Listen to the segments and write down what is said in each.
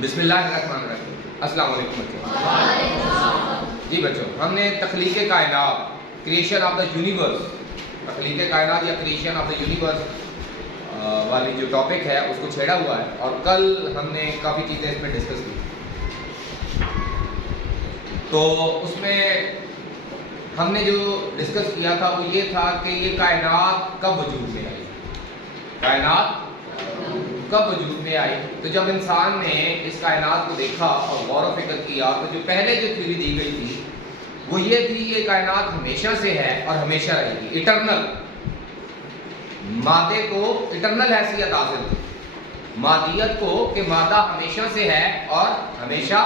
بسم اللہ الرحمن الرحیم۔ السلام علیکم بچوں۔ جی بچوں، ہم نے تخلیق کائنات، کریشن آف دا یونیورس، تخلیق کائنات یا کریشن آف دا یونیورس والی جو ٹاپک ہے اس کو چھیڑا ہوا ہے، اور کل ہم نے کافی چیزیں اس میں ڈسکس کی۔ تو اس میں ہم نے جو ڈسکس کیا تھا وہ یہ تھا کہ یہ کائنات کب وجود میں آئی، کائنات کب وجود میں آئی۔ تو جب انسان نے اس کائنات کو دیکھا اور غور و فکر کیا تو جو پہلے جو تھیوری دی گئی تھی وہ یہ تھی یہ کائنات ہمیشہ سے ہے اور ہمیشہ رہے گی، اٹرنل، مادے کو اٹرنل حیثیت حاصل تھی، مادیت کو کہ مادہ ہمیشہ سے ہے اور ہمیشہ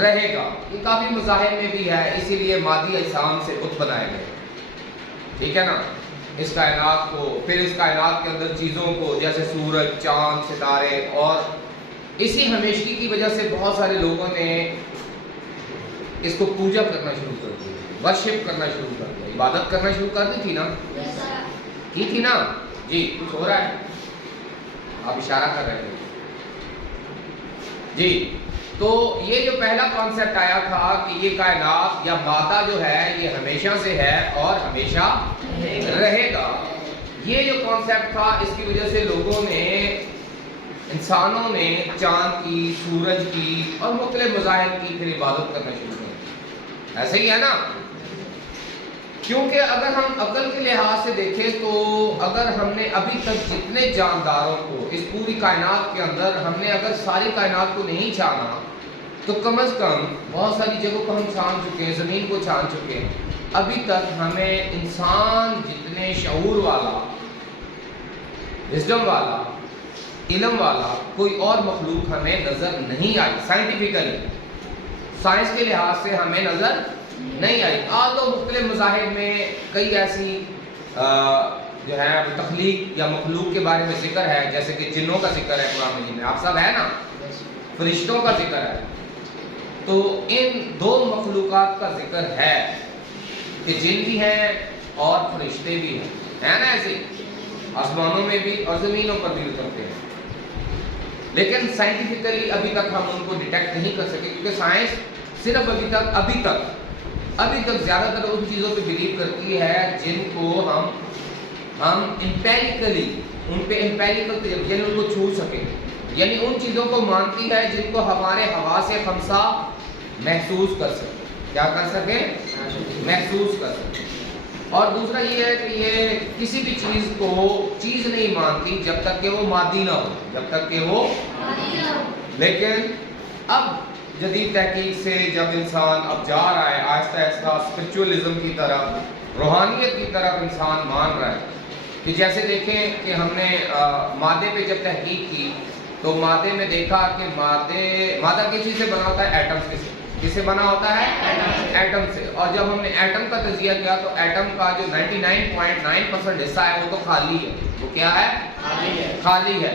رہے گا۔ یہ کافی مذاہب میں بھی ہے، اسی لیے مادی اجسام سے بت بنائے گئے، ٹھیک ہے نا، اس کائنات کو، پھر اس کائنات کے اندر چیزوں کو جیسے سورج، چاند، ستارے، اور اسی ہمیشگی کی وجہ سے بہت سارے لوگوں نے اس کو پوجا کرنا شروع کر دیا، ورشپ کرنا شروع کر دیا، عبادت کرنا شروع کر دی تھی نا، کی تھی نا جی، کچھ ہو رہا ہے، آپ اشارہ کر رہے ہیں جی۔ تو یہ جو پہلا کانسیپٹ آیا تھا کہ یہ کائنات یا مادہ جو ہے یہ ہمیشہ سے ہے اور ہمیشہ رہے گا، یہ جو کانسیپٹ تھا اس کی وجہ سے لوگوں نے، انسانوں نے چاند کی، سورج کی اور مختلف مظاہر کی پھر عبادت کرنا شروع کر، ایسے ہی ہے نا، کیونکہ اگر ہم عقل کے لحاظ سے دیکھیں تو اگر ہم نے ابھی تک جتنے جانداروں کو اس پوری کائنات کے اندر ہم نے اگر ساری کائنات کو نہیں چھانا تو کم از کم بہت ساری جگہوں کو ہم چھان چکے ہیں، زمین کو چھان چکے ہیں، ابھی تک ہمیں انسان جتنے شعور والا، وزڈم والا، علم والا کوئی اور مخلوق ہمیں نظر نہیں آئی، سائنٹیفیکلی، سائنس کے لحاظ سے ہمیں نظر نہیں آئی۔ آج تو مختلف مذاہب میں کئی ایسی جو ہے تخلیق یا مخلوق کے بارے میں ذکر ہے، جیسے کہ جنوں کا ذکر ہے قرآن مجید میں، آپ سب ہے نا، فرشتوں کا ذکر ہے، تو ان دو مخلوقات کا ذکر ہے کہ جن بھی ہیں اور فرشتے بھی ہیں، ہے نا، ایسے آسمانوں میں بھی اور زمینوں پر بھی اترتے ہیں، لیکن سائنٹیفکلی ابھی تک ہم ان کو ڈیٹیکٹ نہیں کر سکے، کیونکہ سائنس صرف ابھی تک زیادہ تر ان چیزوں پہ بلیو کرتی ہے جن کو ہم امپیریکلی، ان پہ امپیریکل یعنی ان کو چھو سکیں، یعنی ان چیزوں کو مانتی ہے جن کو ہمارے حواس خمسہ محسوس کر سکیں، کیا کر سکیں، محسوس کر سکیں۔ اور دوسرا یہ ہے کہ یہ کسی بھی چیز کو چیز نہیں مانتی جب تک کہ وہ مادی نہ ہو، جب تک کہ وہ لیکن اب جدید تحقیق سے جب انسان اب جا رہا ہے آہستہ آہستہ اسپرچولیزم کی طرف، روحانیت کی طرف انسان مان رہا ہے، کہ جیسے دیکھیں کہ ہم نے مادے پہ جب تحقیق کی تو مادے میں دیکھا کہ مادہ کس چیز سے بنا ہوتا ہے، ایٹمز سے، کس سے بنا ہوتا ہے، ایٹم سے، اور جب ہم نے ایٹم کا تجزیہ کیا تو ایٹم کا جو 99.9% حصہ ہے وہ تو خالی ہے، وہ کیا ہے، خالی ہے،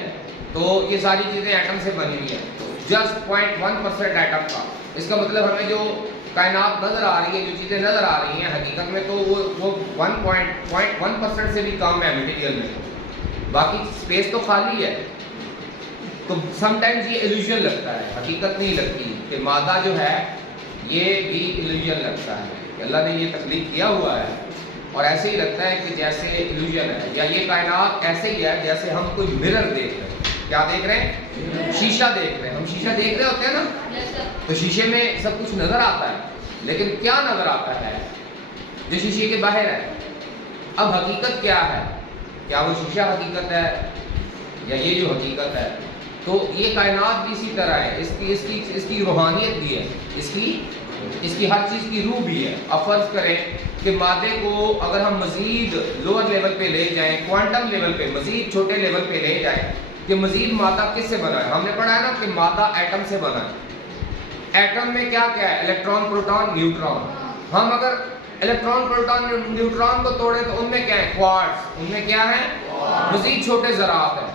تو یہ ساری چیزیں ایٹم سے بنی ہوئی ہیں، جسٹ 0.1% ایٹم کا، اس کا مطلب ہمیں جو کائنات نظر آ رہی ہے، جو چیزیں نظر آ رہی ہیں حقیقت میں تو وہ 1.1% سے بھی کم ہے میٹیریل میں، باقی اسپیس تو خالی ہے۔ تو سم ٹائمز یہ ایلیوژن لگتا ہے، حقیقت نہیں لگتی، کہ مادہ جو ہے یہ بھی ایلیوژن لگتا ہے کہ اللہ نے یہ تخلیق کیا ہوا ہے، اور ایسے ہی لگتا ہے کہ جیسے ایلیوژن ہے، یا یہ کائنات ایسے ہی ہے جیسے ہم کوئی مرر دیکھ رہے ہیں، کیا دیکھ رہے ہیں، شیشہ دیکھ رہے ہیں، ہم شیشہ دیکھ رہے ہوتے ہیں نا، تو شیشے میں سب کچھ نظر آتا ہے، لیکن کیا نظر آتا ہے جو شیشے کے باہر ہے۔ اب حقیقت کیا ہے، کیا وہ شیشہ حقیقت ہے یا یہ جو حقیقت ہے؟ تو یہ کائنات بھی اسی طرح ہے، اس کی روحانیت بھی ہے، اس کی ہر چیز کی روح بھی ہے۔ اب فرض کریں کہ مادے کو اگر ہم مزید لوور لیول پہ لے جائیں، کوانٹم لیول پہ، مزید چھوٹے لیول پہ لے جائیں کہ مزید مادہ کس سے بنا ہے، ہم نے پڑھا ہے نا کہ مادہ ایٹم سے بنا ہے، ایٹم میں کیا کیا ہے، الیکٹران، پروٹون، نیوٹران، ہم اگر الیکٹران، پروٹون، نیوٹران کو توڑیں تو ان میں کیا ہے، کوارٹز، ان میں کیا ہے، مزید چھوٹے ذرات ہیں،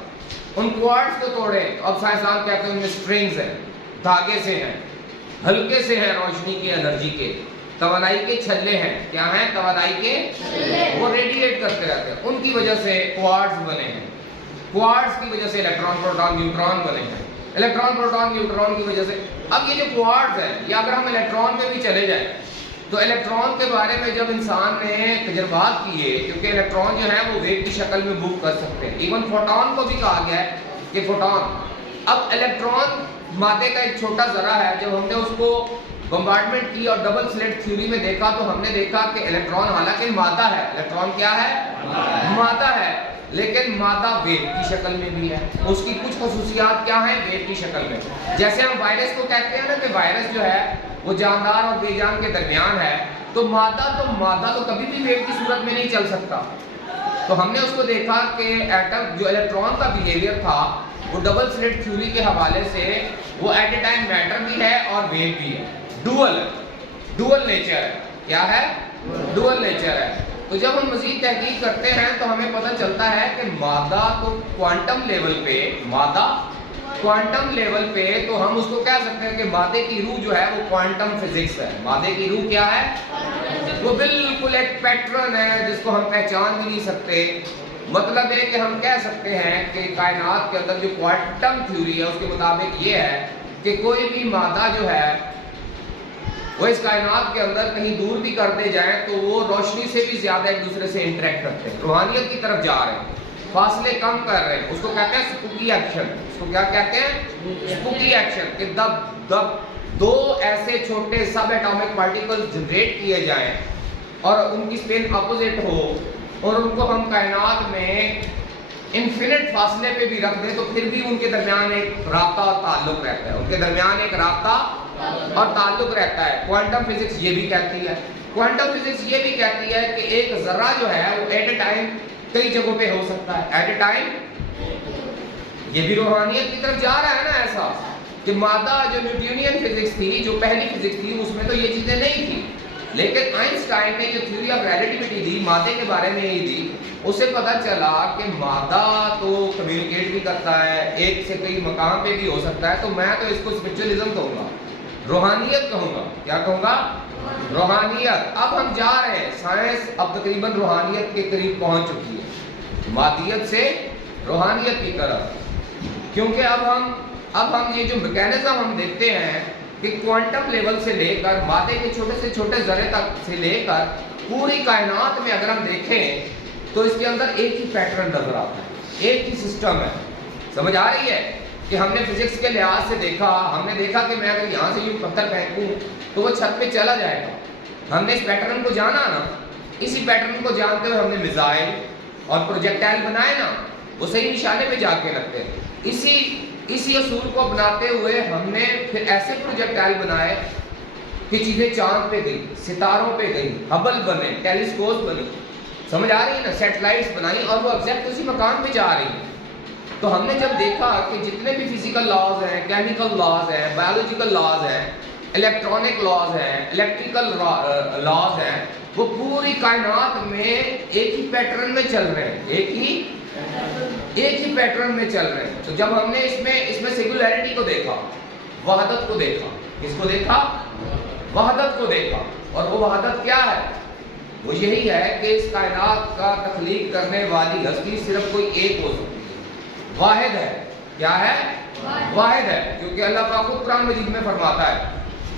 ان کوارٹز کو توڑیں، اب سائنسدان کہتے ہیں ان میں سٹرنگز ہیں، دھاگے سے ہیں، ہلکے سے ہیں، روشنی کے، انرجی کے، توانائی کے چھلے ہیں، کیا ہیں، توانائی کے چھلے، وہ ریڈیٹ کرتے رہتے ہیں، ان کی وجہ سے کوارٹز بنے ہیں، کوارٹز کی وجہ سے الیکٹران، پروٹون، نیوٹران بنے ہیں، الیکٹران پروٹون نیوٹرون کی وجہ سے. اب یہ جو کوارٹز ہیں، یا اگر ہم الیکٹران میں بھی چلے جائیں تو الیکٹران کے بارے میں جب انسان نے تجربات کیے، کیونکہ الیکٹران جو ہے وہ ویو کی شکل میں موو کر سکتے ہیں. ایون فوٹون کو بھی کہا گیا ہے کہ فوٹون. اب الیکٹران مادے کا ایک چھوٹا ذرہ ہے. جب ہم نے اس کو بمبارڈمنٹ کی اور ڈبل سلٹ تھیوری میں دیکھا تو ہم نے دیکھا کہ الیکٹران حالانکہ مادہ ہے، الیکٹران کیا ہے؟ مادہ ہے، لیکن مادہ ویو کی شکل میں بھی ہے. اس کی کچھ خصوصیات کیا ہیں؟ ویو کی شکل میں. جیسے ہم وائرس کو کہتے ہیں نا کہ وائرس جو ہے وہ جاندار اور بے جان کے درمیان ہے، تو مادہ تو کبھی بھی ویو کی صورت میں نہیں چل سکتا. تو ہم نے اس کو دیکھا کہ ایٹم جو الیکٹران کا بیہیویئر تھا وہ ڈبل سلٹ تھیوری کے حوالے سے وہ ایٹ اے ٹائم میٹر بھی ہے اور ویو بھی ہے. ڈوئل نیچر ہے. کیا ہے؟ ڈوئل نیچر ہے. تو جب ہم مزید تحقیق کرتے ہیں تو ہمیں پتہ چلتا ہے کہ مادہ تو کوانٹم لیول پہ تو ہم اس کو کہہ سکتے ہیں کہ مادے کی روح جو ہے وہ کوانٹم فزکس ہے. مادے کی روح کیا ہے؟ وہ بالکل ایک پیٹرن ہے جس کو ہم پہچان بھی نہیں سکتے. مطلب ہے کہ ہم کہہ سکتے ہیں کہ کائنات کے اندر جو کوانٹم تھیوری ہے اس کے مطابق یہ ہے کہ کوئی بھی مادہ جو ہے وہ اس کائنات کے اندر کہیں دور بھی کر دے جائیں تو وہ روشنی سے بھی زیادہ ایک دوسرے سے انٹریکٹ کرتے ہیں، روحانیت کی طرف جا رہے ہیں، فاصلے کم کر رہے ہیں. اس کو کہتے ہیں سپوکی ایکشن. اس کو کیا کہتے ہیں؟ سپوکی ایکشن. کہ دو ایسے چھوٹے سب ایٹامک پارٹیکل جنریٹ کیے جائیں اور ان کی اسپن اپوزٹ ہو اور ان کو ہم کائنات میں انفینٹ فاصلے پہ بھی رکھ دیں تو پھر بھی ان کے درمیان ایک رابطہ اور تعلق رہتا ہے. ان کے درمیان ایک رابطہ اور تعلق رہتا ہے. کوانٹم فزکس یہ بھی کہتی ہے. کوانٹم فزکس یہ بھی کہتی ہے کہ ایک ذرہ جو ہے وہ ایٹ اے ٹائم کئی جگہوں پہ ہو سکتا ہے. At a time. یہ بھی روحانیت کی طرف جا رہا ہے نا ایسا کہ مادہ جو نیوٹونین فزکس تھی، جو پہلی فزکس تھی، اس میں تو یہ چیزیں نہیں تھی. لیکن آئنسٹائن نے جو تھیوری آف ریلیٹیوٹی دی مادے کے بارے میں ہی دی، اس سے پتہ چلا کہ مادہ تو کمیونیکیٹ بھی کرتا ہے، ایک سے کئی مقام پہ بھی ہو سکتا ہے. تو میں تو اس کو اسپرچوئلزم کہوں گا، روحانیت کہوں گا. کیا کہوں گا؟ روحانیت. اب ہم جا رہے ہیں، سائنس اب تقریباً روحانیت کے قریب پہنچ چکی ہے، مادیت سے روحانیت کی طرف. کیونکہ اب ہم یہ جو میکینزم ہم دیکھتے ہیں کہ کوانٹم لیول سے لے کر مادے کے چھوٹے سے چھوٹے ذرے تک سے لے کر پوری کائنات میں اگر ہم دیکھیں تو اس کے اندر ایک ہی پیٹرن نظر آتا ہے، ایک ہی سسٹم ہے. سمجھ آ رہی ہے کہ ہم نے فزکس کے لحاظ سے دیکھا، ہم نے دیکھا کہ میں اگر یہاں سے یوں پتھر پھینکوں تو وہ چھت پہ چلا جائے گا. ہم نے اس پیٹرن کو جانا نا، اسی پیٹرن کو جانتے ہوئے ہم نے میزائل اور پروجیکٹائل بنائے نا، وہ صحیح نشانے پہ جا کے لگتے ہیں. اسی اصول کو اپناتے ہوئے ہم نے پھر ایسے پروجیکٹائل بنائے کہ چیزیں چاند پہ گئی، ستاروں پہ گئی، ہبل بنے، ٹیلیسکوپ بنی. سمجھ آ رہی ہے نا؟ سیٹلائٹس بنائی اور وہ ایگزیکٹ اسی مکان پہ جا رہی ہیں. تو ہم نے جب دیکھا کہ جتنے بھی فزیکل لاز ہیں، کیمیکل لاز ہیں، بایولوجیکل لاز ہیں، الیکٹرانک لاز ہیں، الیکٹریکل لاز ہیں، وہ پوری کائنات میں ایک ہی پیٹرن میں چل رہے ہیں، ایک ہی پیٹرن میں چل رہے ہیں. تو جب ہم نے اس میں سنگولیرٹی کو دیکھا، وحدت کو دیکھا، کس کو دیکھا؟ وحدت کو دیکھا. اور وہ وحدت کیا ہے؟ وہ یہی ہے کہ اس کائنات کا تخلیق کرنے والی ہستی صرف کوئی ایک ہو سکتی ہے، واحد ہے. کیا ہے؟ واحد ہے. کیونکہ اللہ پاک خود قرآن مجید میں فرماتا ہے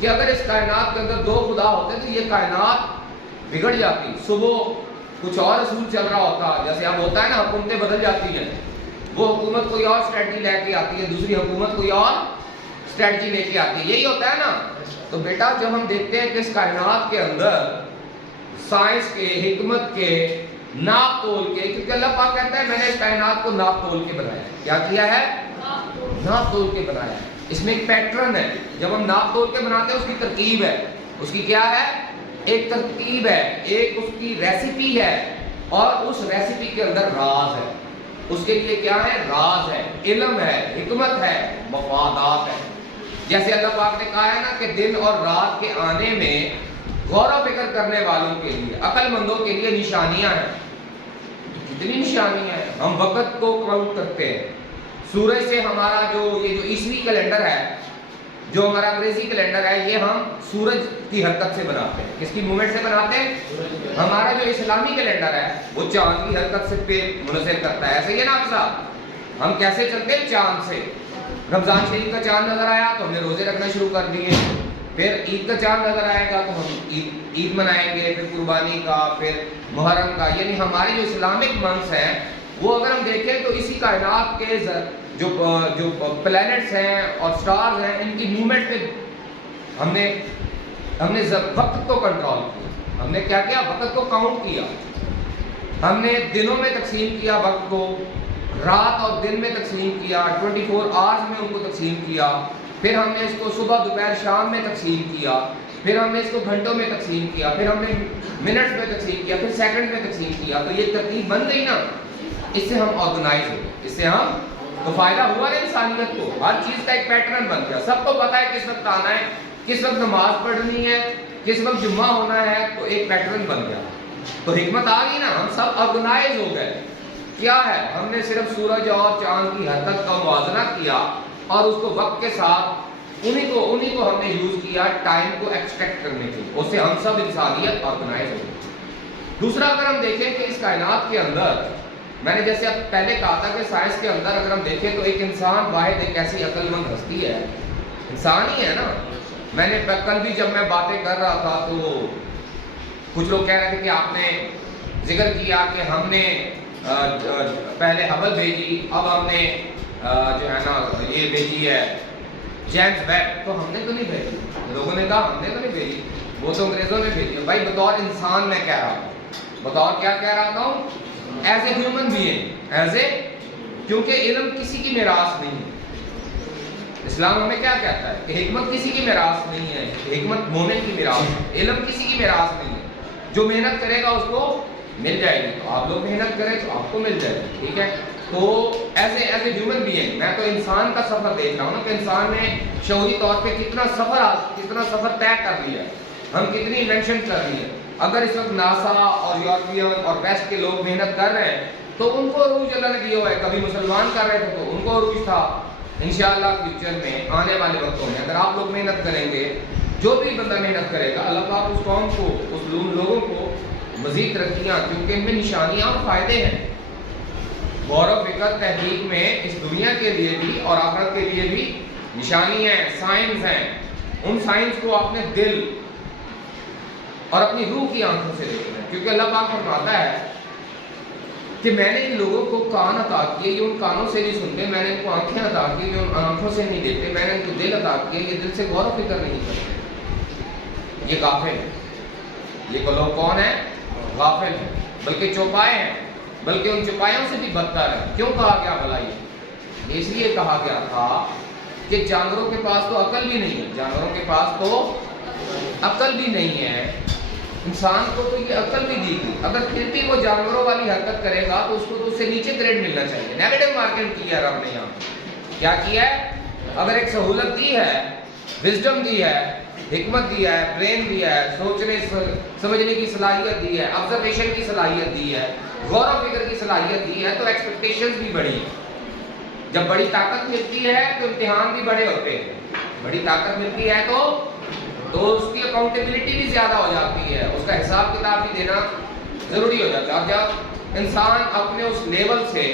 کہ اگر اس کائنات کے اندر دو خدا ہوتے تو یہ کائنات بگڑ جاتی. صبح کچھ اور اصول چل رہا ہوتا، جیسے اب ہوتا ہے نا، حکومتیں بدل جاتی ہیں، وہ حکومت کوئی اور اسٹریٹجی لے کے آتی ہے، دوسری حکومت کوئی اور اسٹریٹجی لے کے آتی ہے. یہی ہوتا ہے نا. تو بیٹا جب ہم دیکھتے ہیں کہ اس کائنات کے اندر سائنس کے، حکمت کے، ناپ تول کے، کیونکہ اللہ پاک کہتا ہے میں نے اس کائنات کو ناپ تول کے بنایا. کیا کیا ہے؟ ناپ تول کے بنایا. اس میں ایک پیٹرن ہے. جب ہم ناپ تول کے بناتے ہیں اس کی ترکیب ہے. اس کی کیا ہے؟ ایک ترکیب ہے، ایک اس کی ریسیپی ہے، اور اس ریسیپی کے اندر راز ہے. اس کے لیے کیا ہے؟ راز ہے، علم ہے، حکمت ہے، مفادات ہے. جیسے اللہ پاک نے کہا ہے نا کہ دن اور رات کے آنے میں غور و فکر کرنے والوں کے لیے، عقل مندوں کے لیے نشانیاں ہیں. کتنی نشانیاں ہیں. ہم وقت کو کاؤنٹ کرتے ہیں. سورج سے ہمارا جو عیسوی کیلنڈر ہے، جو ہمارا انگریزی کیلنڈر ہے، یہ ہم سورج کی حرکت سے بناتے ہیں. کس کی موومنٹ سے بناتے ہیں؟ ہمارا جو اسلامی کیلنڈر ہے وہ چاند کی حرکت سے پہ منحصر کرتا ہے. ایسے ہی ہے نا آپ صاحب؟ ہم کیسے چلتے ہیں؟ چاند سے. رمضان شریف کا چاند نظر آیا تو ہم نے روزے رکھنا شروع کر دیے، پھر عید کا چاند نظر آئے گا تو ہم عید منائیں گے، پھر قربانی کا، پھر محرم کا، یعنی ہماری جو اسلامک منتھس ہیں وہ اگر ہم دیکھیں تو اسی کائنات کے جو پلینٹس ہیں اور سٹارز ہیں ان کی موومنٹ پہ ہم نے وقت کو کنٹرول کیا، ہم نے کیا کیا، وقت کو کاؤنٹ کیا، ہم نے دنوں میں تقسیم کیا وقت کو، رات اور دن میں تقسیم کیا، 24 آورز میں ان کو تقسیم کیا، پھر ہم نے اس کو صبح دوپہر شام میں تقسیم کیا، پھر ہم نے اس کو گھنٹوں میں تقسیم کیا، پھر ہم نے منٹس میں تقسیم کیا، پھر سیکنڈ میں تقسیم کیا، تو یہ ترتیب بن گئی نا، اس سے ہم آرگنائز ہو گئے، اس سے ہم تو فائدہ ہوا نا انسانیت کو، ہر چیز کا ایک پیٹرن بن گیا، سب کو پتا ہے کس وقت آنا ہے، کس وقت نماز پڑھنی ہے، کس وقت جمعہ ہونا ہے، تو ایک پیٹرن بن گیا، تو حکمت آ گئی نا، ہم سب آرگنائز ہو گئے۔ کیا ہے، ہم نے صرف سورج اور چاند کی حرکت کا موازنہ کیا اور اس کو وقت کے ساتھ انہی کو ہم نے یوز کیا ٹائم کو ایکسٹریکٹ کرنے کے لیے، اس سے ہم سب انسانیت آرگنائز ہو گئی۔ دوسرا اگر ہم دیکھیں کہ اس کائنات کے اندر، میں نے جیسے اب پہلے کہا تھا کہ سائنس کے اندر اگر ہم دیکھیں تو ایک انسان واحد ایک ایسی عقل مند ہستی ہے، انسان ہی ہے نا۔ میں نے کل بھی جب میں باتیں کر رہا تھا تو کچھ لوگ کہہ رہے تھے کہ آپ نے ذکر کیا کہ ہم نے پہلے ہبل بھیجی، اب ہم نے جو ہے نا یہ بھیجی ہے جیمز ویب، تو ہم نے تو نہیں بھیجی، لوگوں نے کہا ہم نے تو نہیں بھیجی، وہ تو انگریزوں نے بھیجی۔ بھائی بطور انسان میں کہہ رہا ہوں، بطور کیا کہہ رہا ہوں، as a human being, as a, کیونکہ علم کسی کی میراث نہیں ہے۔ اسلام ہمیں کیا کہتا ہے کہ حکمت کسی کی میراث نہیں ہے، حکمت مومن کی میراث ہے، علم کسی کی میراث نہیں ہے، جو محنت کرے گا اس کو مل جائے گی، تو آپ لوگ محنت کریں تو آپ کو مل جائے گی، ٹھیک ہے۔ تو ایز اے ہیومن بینگ میں تو انسان کا سفر دیکھ رہا ہوں نا کہ انسان نے شعوری طور پہ کتنا سفر طے کر لیا، ہم کتنی انوینشن کر لی ہے۔ اگر اس وقت ناسا اور یورپین اور ویسٹ کے لوگ محنت کر رہے ہیں تو ان کو عروج اللہ نے دیا ہوا ہے، کبھی مسلمان کر رہے تھے تو ان کو عروج تھا۔ انشاءاللہ فیوچر میں آنے والے وقتوں میں اگر آپ لوگ محنت کریں گے، جو بھی بندہ محنت کرے گا، اللہ پاک اس قوم کو، اس لوگوں کو مزید ترقیاں، کیونکہ ان میں نشانیاں اور فائدے ہیں۔ غور و فکر تحقیق میں اس دنیا کے لیے بھی اور آخرت کے لیے بھی نشانی ہیں، سائنس ہیں، ان سائنس کو اپنے دل اور اپنی روح کی آنکھوں سے دیکھنا ہے، کیونکہ اللہ پاک فرماتا ہے کہ میں نے ان لوگوں کو کان عطا کیے جو ان کانوں سے نہیں سنتے، میں نے ان کو آنکھیں عطا کی جو ان آنکھوں سے نہیں دیکھتے، میں نے ان کو دل عطا کیے یہ دل سے غور و فکر نہیں کرتے۔ یہ غافل ہے، یہ لوگ کون ہیں؟ غافل ہیں، بلکہ چوپائے ہیں، بلکہ ان چوپایوں سے بھی بدتر ہے۔ کیوں کہا گیا بھلا یہ؟ اس لیے کہا گیا تھا کہ جانوروں کے پاس تو عقل بھی نہیں ہے، جانوروں کے پاس تو عقل بھی نہیں ہے، انسان کو تو یہ عقل بھی دی تھی، اگر پھر بھی وہ جانوروں والی حرکت کرے گا تو اس کو تو اس سے نیچے گریڈ ملنا چاہیے۔ نیگیٹو مارکنگ کی ہے رب نے یہاں کیا کیا ہے؟ اگر ایک سہولت دی ہے، وزڈم دی ہے، حکمت دیا ہے، برین دیا ہے، سوچنے سمجھنے کی صلاحیت دی ہے، آبزرویشن کی صلاحیت دی ہے، غور و فکر کی صلاحیت دی ہے، تو ایکسپیکٹیشنز بھی بڑی ہیں۔ جب بڑی طاقت ملتی ہے تو امتحان بھی بڑے ہوتے ہیں، بڑی طاقت ملتی ہے تو اس کی اکاؤنٹیبلٹی بھی زیادہ ہو جاتی ہے، اس کا حساب کتاب بھی دینا ضروری ہو جاتا ہے۔ اور جب انسان اپنے اس لیول سے،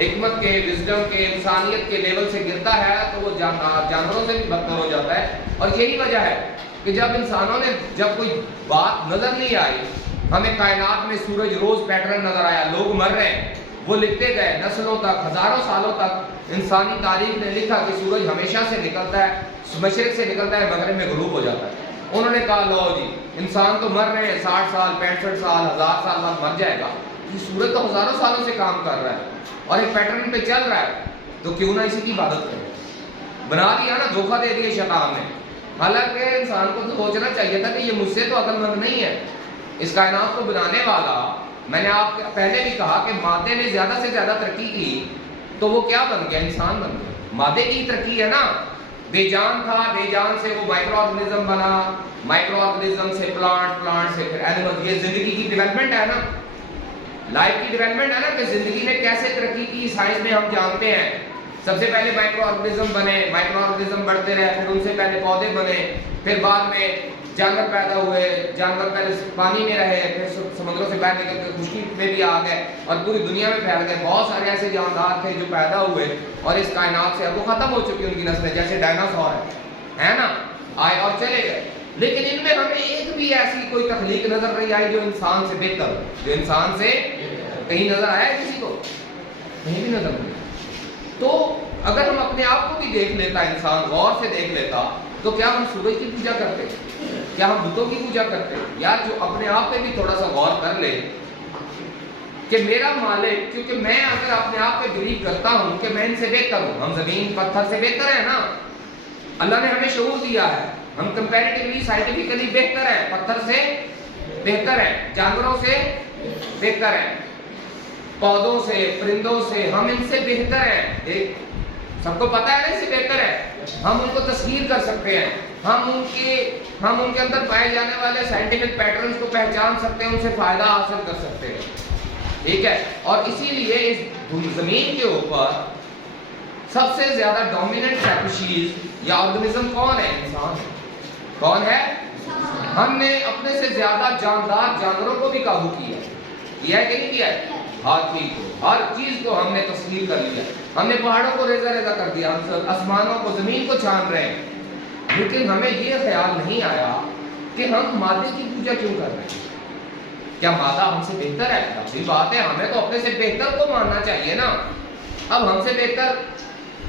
حکمت کے، وزڈم کے، انسانیت کے لیول سے گرتا ہے تو وہ جانوروں سے بھی بدتر ہو جاتا ہے۔ اور یہی وجہ ہے کہ جب انسانوں نے، جب کوئی بات نظر نہیں آئی، ہمیں کائنات میں سورج روز پیٹرن نظر آیا، لوگ مر رہے ہیں، وہ لکھتے گئے نسلوں تک، ہزاروں سالوں تک انسانی تاریخ نے لکھا کہ سورج ہمیشہ سے نکلتا ہے، مشرق سے نکلتا ہے، مغرب میں غروب ہو جاتا ہے۔ انہوں نے کہا لو جی انسان تو مر رہے ہیں، 60 سال 65 سال 1000 سال بعد مر جائے گا، یہ سورج تو ہزاروں سالوں سے کام کر رہا ہے اور ایک پیٹرن پہ چل رہا ہے، تو کیوں نہ اسی کی عبادت کریں۔ بنا دیا نا، دھوکہ دے دیا شیطان نے۔ حالانکہ انسان کو تو سوچنا چاہیے تھا کہ یہ مجھ سے تو عقل مند نہیں ہے، اس کائنات کو بنانے والا۔ میں نے آپ کو پہلے بھی کہا کہ مادے نے زیادہ سے زیادہ ترقی کی تو وہ کیا بن گیا؟ انسان بن گیا۔ مادے کی ترقی ہے نا، بے جان تھا، بے جان سے وہ مائکرو آرگنزم بنا، مائکرو آرگنزم سے پلانٹ، پلانٹ سے پھر اینیمل۔ یہ زندگی کی ڈیولپمنٹ ہے نا، لائف کی ڈیولپمنٹ ہے نا، کہ زندگی نے کیسے ترقی کی سائنس میں ہم جانتے ہیں۔ سب سے پہلے مائکرو آرگنزم بنے، مائکرو آرگنزم بڑھتے رہے، پھر ان سے پہلے پودے بنے، پھر بعد میں جانور پیدا ہوئے، جانور پہلے پانی میں رہے، پھر سمندروں سے باہر نکل کے خشکی میں بھی آ گئے اور پوری دنیا میں پھیل گئے. بہت سارے ایسے جاندار تھے جو پیدا ہوئے اور اس کائنات سے اب وہ ختم ہو چکی ان کی نسلیں، جیسے ڈائناسور ہے نا، آئے اور چلے گئے. لیکن ان میں ہمیں ایک بھی ایسی کوئی تخلیق نظر نہیں آئی جو انسان سے بہتر ہو، جو انسان سے کہیں نظر آیا ہے کسی کو؟ کہیں بھی نظر نہیں. تو اگر ہم اپنے آپ کو بھی دیکھ لیتا انسان، غور سے دیکھ لیتا، تو کیا ہم سورج کی پوجا کرتے؟ کیا ہم بتوں کی پوجا کرتے؟ یا جو اپنے آپ پہ بھی تھوڑا سا غور کر لے کہ میرا مالک، کیونکہ میں اگر اپنے آپ پہ بلیو کرتا ہوں کہ میں ان سے بہتر ہوں، ہم زمین پتھر سے بہتر ہیں نا، اللہ نے ہمیں شعور دیا ہے، ہم کمپیریٹیولی سائنٹیفکلی بہتر ہیں، پتھر سے بہتر ہیں، جانوروں سے بہتر ہیں، پودوں سے، پرندوں سے، ہم ان سے بہتر ہیں. ایک سب کو پتا ہے نا اس سے بہتر ہے، ہم ان کو تصویر کر سکتے ہیں، ہم ان کے اندر پائے جانے والے سائنٹیفک پیٹرنز کو پہچان سکتے ہیں، ان سے فائدہ حاصل کر سکتے ہیں. ٹھیک ہے. اور اسی لیے اس زمین کے اوپر سب سے زیادہ ڈومیننٹ اسپیشیز یا آرگنزم کون ہے؟ انسان. کون ہے؟ ہم نے اپنے سے زیادہ جاندار جانوروں کو بھی قابو کیا ہے کہ نہیں کیا ہے؟ ہاتھی کو، ہر چیز کو ہم نے تسلیم کر لیا. ہم نے پہاڑوں کو ریزہ ریزہ کر دیا، ہم آسمانوں کو، زمین کو چھان رہے ہیں. لیکن ہمیں یہ خیال نہیں آیا کہ ہم مادے کی پوجا کیوں کر رہے ہیں. کیا مادہ ہم سے بہتر ہے؟ اچھی بات ہے، ہمیں تو اپنے سے بہتر کو ماننا چاہیے نا. اب ہم سے بہتر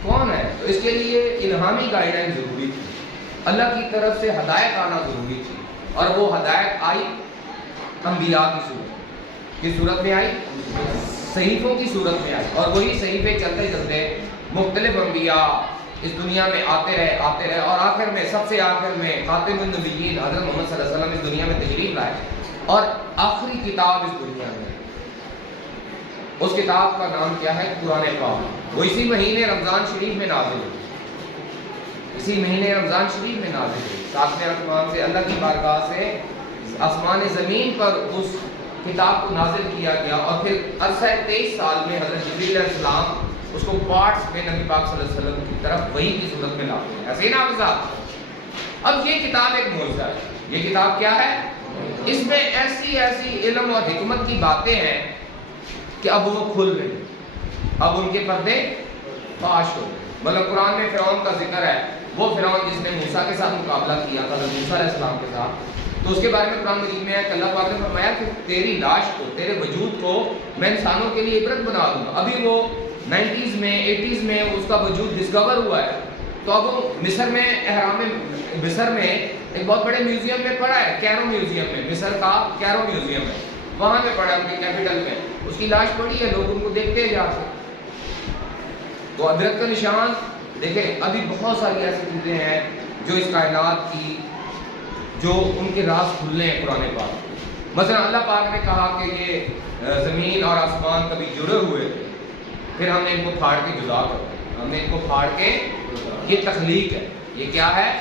کون ہے؟ تو اس کے لیے الہامی گائیڈنس ضروری تھی، اللہ کی طرف سے ہدایت آنا ضروری تھی. اور وہ ہدایت آئی انبیاء کی صورت میں آئی، صحیفوں کی صورت میں آئی. اور وہی صحیفے چلتے چلتے مختلف انبیاء اس دنیا میں آتے رہے اور آخر میں، سب سے آخر میں، خاتم النبیین حضرت محمد صلی اللہ علیہ وسلم اس دنیا میں تشریف لائے. اور آخری کتاب اس دنیا میں، اس کتاب کا نام کیا ہے؟ قرآن پاک. وہ اسی مہینے رمضان شریف میں نازل ہوئی، اسی مہینے رمضان شریف میں نازل ہوئی. ساتویں آسمان سے، اللہ کی بارگاہ سے آسمان زمین پر اس کتاب کو نازل کیا گیا. اور پھر عرصہ 23 سال میں حضرت جبریل علیہ السلام اس کو پارٹس میں نبی پاک صلی اللہ علیہ وسلم کی طرف وحی کی صورت میں لاتے ہیں. ایسے ہی نا آپ کے ساتھ؟ اب یہ کتاب ایک معجزہ ہے. یہ کتاب کیا ہے؟ اس میں ایسی علم اور حکمت کی باتیں ہیں کہ اب وہ کھل رہی ہیں، اب ان کے پردے فاش ہو گئے. مطلب قرآن میں فرعون کا ذکر ہے، وہ فرعون جس نے موسیٰ کے ساتھ مقابلہ کیا تھا، موسیٰ علیہ السلام کے ساتھ. تو اس کے بارے میں قرآن مجید میں ہے کہ اللہ پاک نے فرمایا کہ تیری لاش کو، تیرے وجود کو میں انسانوں کے لیے عبرت بنا دوں گا. ابھی وہ 90s میں 80s میں اس کا وجود ڈسکور ہوا ہے. تو اب وہ مصر میں، اہرام مصر میں ایک بہت بڑے میوزیم میں پڑا ہے، کیرو میوزیم میں، مصر کا کیرو میوزیم ہے، وہاں میں پڑا ہے، ان کے کیپٹل میں اس کی لاش پڑی ہے، لوگ ان کو دیکھتے ہیں جا کے. تو عبرت کا نشان دیکھیں. ابھی بہت ساری ایسی چیزیں ہیں جو اس کائنات کی، جو ان کے راز کھلنے ہیں قرآن پاک. مثلا اللہ پاک نے کہا کہ یہ زمین اور آسمان کبھی جڑے ہوئے تھے، پھر ہم نے ان کو پھاڑ کے جدا کر دیا، ہم نے ان کو پھاڑ کے، یہ تخلیق ہے. یہ کیا ہے؟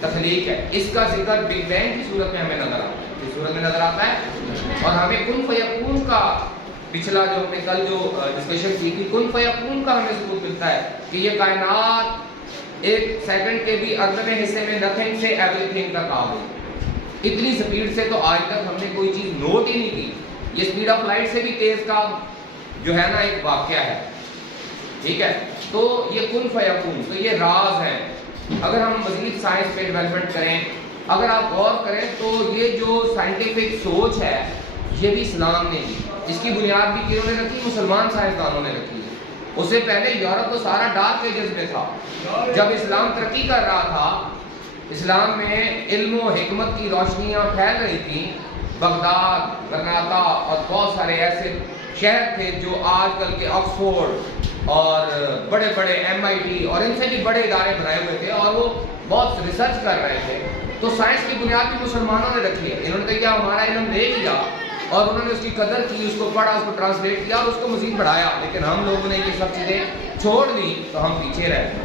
تخلیق ہے. اس کا ذکر بگ بینگ کی صورت میں ہمیں نظر آتا ہے. کس صورت میں نظر آتا ہے؟ اور ہمیں کن فیکون کا، پچھلا جو ہم نے کل جو ڈسکشن کی تھی، کن فیکون کا ہمیں ثبوت ملتا ہے کہ یہ کائنات ایک سیکنڈ کے بھی 1/8 حصے میں نتھنگ سے ایوری تھنگ تک آ گئی. اتنی سپیڈ سے تو آج تک ہم نے کوئی چیز نوٹ ہی نہیں کی. یہ سپیڈ آف لائٹ سے بھی تیز کا جو ہے نا ایک واقعہ ہے. ٹھیک ہے. تو یہ کن فیکون، تو یہ راز ہے. اگر ہم مزید سائنس پہ ڈیولپمنٹ کریں، اگر آپ غور کریں تو یہ جو سائنٹیفک سوچ ہے یہ بھی اسلام نے دی. اس کی بنیاد بھی کیوں نے رکھی؟ مسلمان سائنسدانوں نے رکھی ہے. اس سے پہلے یورپ تو سارا ڈارک ایجز میں تھا. جب اسلام ترقی کر رہا تھا، اسلام میں علم و حکمت کی روشنیاں پھیل رہی تھیں، بغداد، غرناطہ اور بہت سارے ایسے شہر تھے جو آج کل کے آکسفورڈ اور بڑے بڑے MIT اور ان سے بھی بڑے ادارے بنائے ہوئے تھے، اور وہ بہت ریسرچ کر رہے تھے. تو سائنس کی بنیاد بھی مسلمانوں نے رکھی ہے. انہوں نے کہا ہمارا علم لے لیا، اور انہوں نے اس کی قدر کی، اس کو پڑھا، اس کو ٹرانسلیٹ کیا اور اس کو مزید بڑھایا. لیکن ہم لوگوں نے یہ سب چیزیں چھوڑ دی تو ہم پیچھے رہ گئے.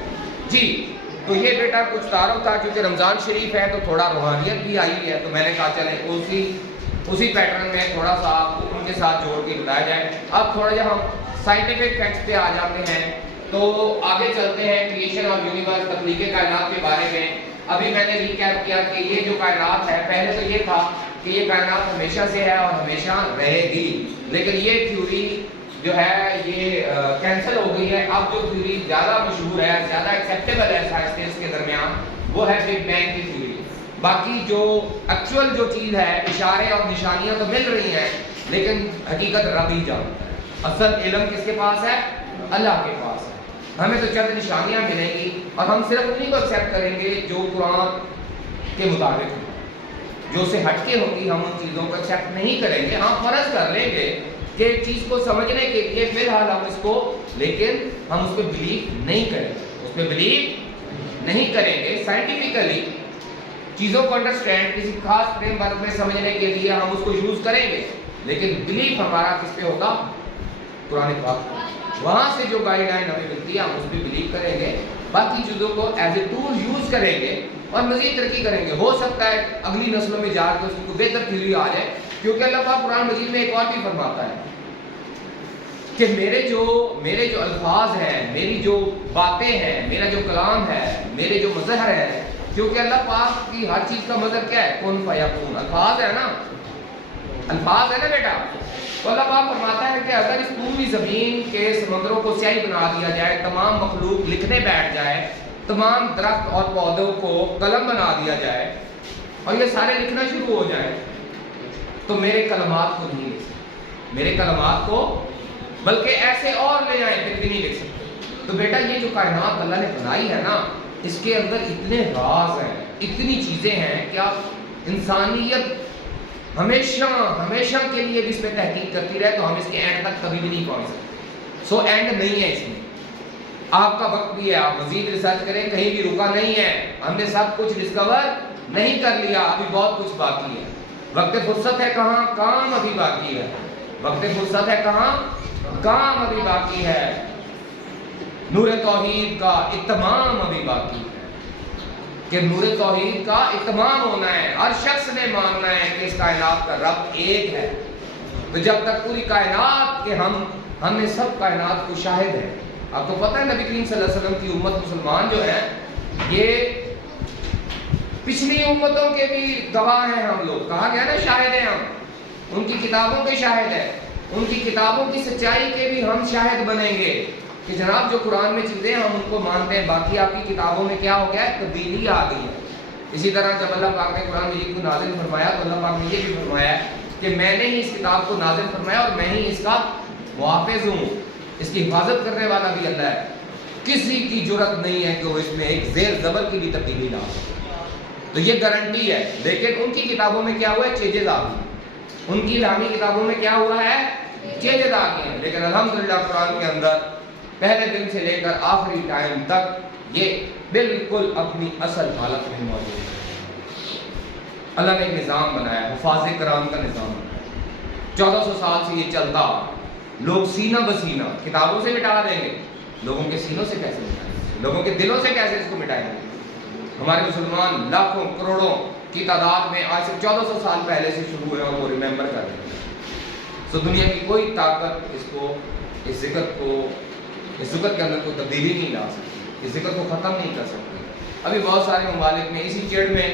جی، تو یہ بیٹا کچھ تعارف تھا. کیونکہ رمضان شریف ہے تو تھوڑا روحانیت بھی آئی ہے، تو میں نے کہا چلیں اسی پیٹرن میں تھوڑا سا آپ کو ان کے ساتھ جوڑ کے بتایا جائے. اب تھوڑا جب ہم سائنٹیفک فیکٹس پہ آ جاتے ہیں تو آگے چلتے ہیں کریشن آف یونیورس، تخلیق کائنات کے بارے میں. ابھی میں نے ریکیپ کیا کہ یہ جو کائنات ہے، پہلے تو یہ تھا کہ یہ کائنات ہمیشہ سے ہے اور ہمیشہ رہے گی، لیکن یہ تھیوری جو ہے یہ کینسل ہو گئی ہے۔ اب جو تھیوری زیادہ مشہور ہے، زیادہ ایکسیپٹیبل ہے سائنسدانوں کے درمیان، وہ ہے بگ بینگ کی تھیوری۔ باقی جو ایکچوئل جو چیز ہے، اشارے اور نشانیاں تو مل رہی ہیں، لیکن حقیقت رب ہی جانتا ہے۔ اصل علم کس کے پاس ہے؟ اللہ کے پاس ہے۔ ہمیں تو چند نشانیاں ملیں گی اور ہم صرف انہیں کو ایکسیپٹ کریں گے جو قرآن کے مطابق ہوں، جو سے ہٹ کے ہوں گی ہم ان چیزوں کو ایکسیپٹ نہیں کریں گے۔ ہم فرض کر لیں گے کہ ایک چیز کو سمجھنے کے لیے فی الحال ہم اس کو، لیکن ہم اس پہ بلیو نہیں کریں گے، اس پہ بلیو نہیں کریں گے۔ سائنٹیفکلی چیزوں کو انڈرسٹینڈ کسی خاص فریم ورک میں سمجھنے کے لیے ہم اس کو یوز کریں گے، لیکن بلیف ہمارا کس پہ ہوگا؟ قرآن پاک۔ وہاں سے جو گائیڈ لائن ہمیں ملتی ہے ہم اس پہ بلیو کریں گے، باقی چیزوں کو ایز اے ٹول یوز کریں گے اور مزید ترقی کریں گے۔ ہو سکتا ہے اگلی نسلوں میں جا کے اس کو بہتر تھیوری آ جائے، کیونکہ اللہ پاک قرآن مجید میں ایک اور بھی فرماتا ہے کہ میرے جو الفاظ ہیں، میری جو باتیں ہیں، میرا جو کلام ہے، میرے جو مظہر ہے، کیونکہ اللہ پاک کی ہر چیز کا مظہر کیا ہے؟ کن فیکون، الفاظ ہے نا، الفاظ ہے نا بیٹا۔ تو اللہ پاک فرماتا ہے کہ اگر اس پوری زمین کے سمندروں کو سیاہی بنا دیا جائے، تمام مخلوق لکھنے بیٹھ جائے، تمام درخت اور پودوں کو قلم بنا دیا جائے اور یہ سارے لکھنا شروع ہو جائیں، تو میرے کلمات کو نہیں لکھ سکتے، میرے کلمات کو، بلکہ ایسے اور لے آئیں پھر بھی نہیں لکھ سکتے۔ تو بیٹا یہ جو کائنات اللہ نے بنائی ہے نا، اس کے اندر اتنے راز ہیں، اتنی چیزیں ہیں کہ آپ انسانیت ہمیشہ کے لیے بھی اس پہ تحقیق کرتی رہے تو ہم اس کے اینڈ تک کبھی بھی نہیں پہنچ سکتے۔ سو اینڈ نہیں ہے اس میں، آپ کا وقت بھی ہے، آپ مزید ریسرچ کریں، کہیں بھی رکا نہیں ہے، ہم نے سب کچھ ڈسکور نہیں کر لیا، ابھی بہت کچھ باقی ہے۔ وقت فرصت ہے کہاں؟ کام ابھی باقی ہے۔ وقت فرصت ہے کہاں؟ کام ابھی باقی ہے۔ نور توحید کا اتمام ابھی باقی ہے، کہ نور توحید کا اتمام ہونا ہے۔ ہر شخص نے ماننا ہے کہ اس کائنات کا رب ایک ہے۔ تو جب تک پوری کائنات کے ہم نے سب کائنات کو شاہد ہے۔ آپ کو پتہ ہے نبی کریم صلی اللہ علیہ وسلم کی امت مسلمان جو ہے، یہ پچھلی امتوں کے بھی گواہ ہیں ہم لوگ، کہا گیا نا شاہد ہیں ہم، ان کی کتابوں کے شاہد ہیں، ان کی کتابوں کی سچائی کے بھی ہم شاہد بنیں گے کہ جناب جو قرآن میں چیزیں ہم ان کو مانتے ہیں، باقی آپ کی کتابوں میں کیا ہو گیا ہے؟ تبدیلی آ گئی ہے۔ اسی طرح جب اللہ پاک نے قرآن مجید کو نازل فرمایا تو اللہ پاک نے یہ بھی فرمایا کہ میں نے ہی اس کتاب کو نازل فرمایا اور میں ہی اس کا محافظ ہوں، اس کی حفاظت کرنے والا بھی اللہ ہے۔ کسی کی جرت نہیں ہے کہ وہ اس میں ایک زیر زبر کی بھی تبدیلی نہ ہو، تو یہ گارنٹی ہے۔ لیکن ان کی کتابوں میں کیا ہوا ہے؟ چینجز آ گئی، ان کی الہامی کتابوں میں کیا ہوا ہے؟ چینجز آ گئے ہیں۔ لیکن الحمدللہ قرآن کے اندر پہلے دن سے لے کر آخری ٹائم تک یہ بالکل اپنی اصل حالت میں موجود ہے۔ اللہ نے ایک نظام بنایا، حفاظ کرام کا نظام بنایا، 1400 سال سے یہ چلتا، لوگ سینہ بسینہ کتابوں سے مٹا دیں گے، لوگوں کے سینوں سے کیسے مٹائیں گے؟ لوگوں کے دلوں سے کیسے اس کو مٹائیں گے؟ ہمارے مسلمان لاکھوں کروڑوں کی تعداد میں آج سے 1400 سال پہلے سے شروع ہوئے اور وہ ریممبر کر رہے ہیں۔ سو دنیا کی کوئی طاقت اس ذکر کے اندر کوئی تبدیلی نہیں لا سکتی، اس ذکر کو ختم نہیں کر سکتی۔ ابھی بہت سارے ممالک میں، اسی چڑ میں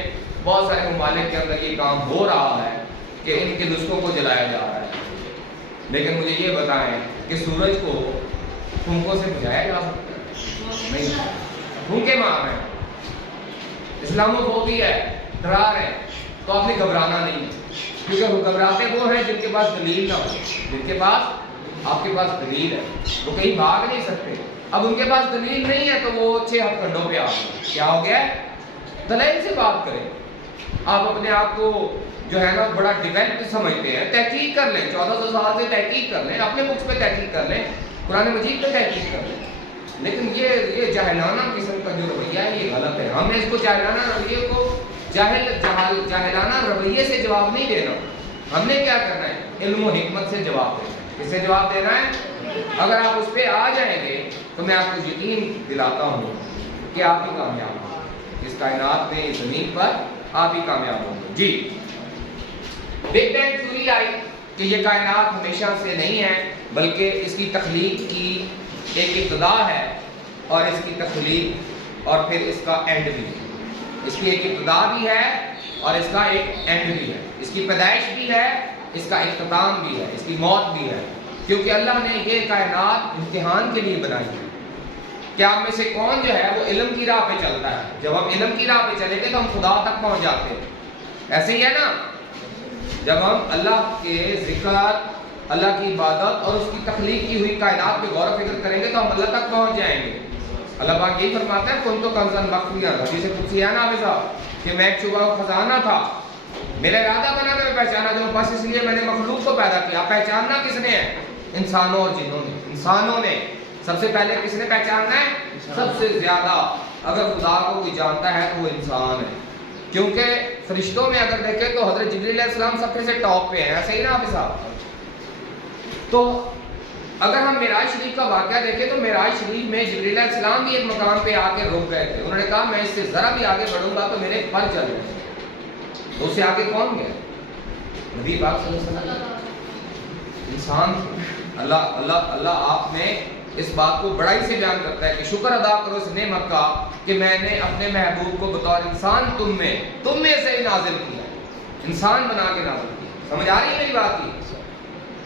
بہت سارے ممالک کے اندر یہ کام ہو رہا ہے کہ ان کے نسخوں کو جلایا جا رہا ہے، لیکن مجھے یہ بتائیں کہ سورج کو پھونکوں سے بجھایا جا سکتا ہے؟ نہیں، پھونکے مار رہے ہیں، اسلاموفوبی ہے، ڈرا رہے ہیں، تو آپ نے گھبرانا نہیں ہے، کیونکہ وہ گھبراتے وہ ہیں جن کے پاس دلیل نہ ہو، جن کے پاس آپ کے پاس دلیل ہے، وہ کہیں بھاگ نہیں سکتے۔ اب ان کے پاس دلیل نہیں ہے تو وہ 6 ہتھ کنڈوں پہ آ گئے، کیا ہو گیا ہے؟ دلیل سے بات کریں۔ آپ اپنے آپ کو جو ہے نا بڑا ڈیولپڈ سمجھتے ہیں، تحقیق کر لیں، 1400 سال سے تحقیق کر لیں، اپنے بکس پہ تحقیق کر لیں، قرآن مجید پہ تحقیق کر لیں، لیکن یہ جاہلانہ قسم کا جو رویہ ہے یہ غلط ہے۔ ہم نے اس کو جاہلانہ رویے کو جاہلانہ رویے سے جواب نہیں دینا، ہم نے کیا کرنا ہے؟ علم و حکمت سے جواب دینا ہے۔ کس سے جواب دینا ہے؟ اگر آپ اس پہ آ جائیں گے تو میں آپ کو یقین دلاتا ہوں کہ آپ ہی کامیاب ہوں، اس کائنات میں، اس زمین پر آپ ہی کامیاب ہوں گے۔ جی، بگ بینگ تھیوری آئی کہ یہ کائنات ہمیشہ سے نہیں ہے، بلکہ اس کی تخلیق کی ایک ابتدا ہے اور اس کی تخلیق اور پھر اس کا اینڈ بھی، اس کی ایک ابتدا بھی ہے اور اس کا ایک اینڈ بھی ہے، اس کی پیدائش بھی ہے، اس کا اختتام بھی ہے، اس کی موت بھی ہے، کیونکہ اللہ نے یہ کائنات امتحان کے لیے بنائی ہے کہ آپ میں سے کون جو ہے وہ علم کی راہ پہ چلتا ہے۔ جب ہم علم کی راہ پہ چلیں گے تو ہم خدا تک پہنچ جاتے ہیں۔ ایسے ہی ہے نا، جب ہم اللہ کے ذکر، اللہ کی عبادت اور اس کی تخلیق کی ہوئی کائنات پہ غور و فکر کریں گے تو ہم اللہ تک پہنچ جائیں گے۔ اللہ پاک یہی فرماتا ہے کن تو کنزن مخفیا، حدیث قدسی ہے نا حافظ صاحب کہ میں ایک چھپا ہوا خزانہ تھا، میرا ارادہ بنا کہ میں پہچانا جاؤں، بس اس لیے میں نے مخلوق کو پیدا کیا۔ پہچاننا کس نے ہے؟ انسانوں اور جنوں نے۔ انسانوں نے سب سے پہلے کس نے پہچاننا ہے؟ سب سے زیادہ اگر خدا کو کوئی جانتا ہے تو وہ انسان ہے، کیونکہ فرشتوں میں اگر دیکھیں تو حضرت جبریل علیہ السلام سب سے ٹاپ پہ ہیں، ایسے ہی نا حافظ صاحب؟ تو اگر ہم معراج شریف کا واقعہ دیکھیں تو معراج شریف میں جبریل علیہ السلام بھی ایک مقام پہ آ کے رک گئے تھے، انہوں نے کہا میں اس سے ذرا بھی آگے بڑھوں گا تو میرے پر چل رہے ہیں۔ تو اس سے آگے کون گیا؟ نبی پاک صلی اللہ علیہ وسلم، انسان تھے۔ اللہ آپ نے اس بات کو بڑائی سے بیان کرتا ہے کہ شکر ادا کرو اس نعمت کا کہ میں نے اپنے محبوب کو بطور انسان تم میں سے ہی نازل کیا، انسان بنا کے نازل کیا۔ سمجھ آ رہی ہے میری بات کی؟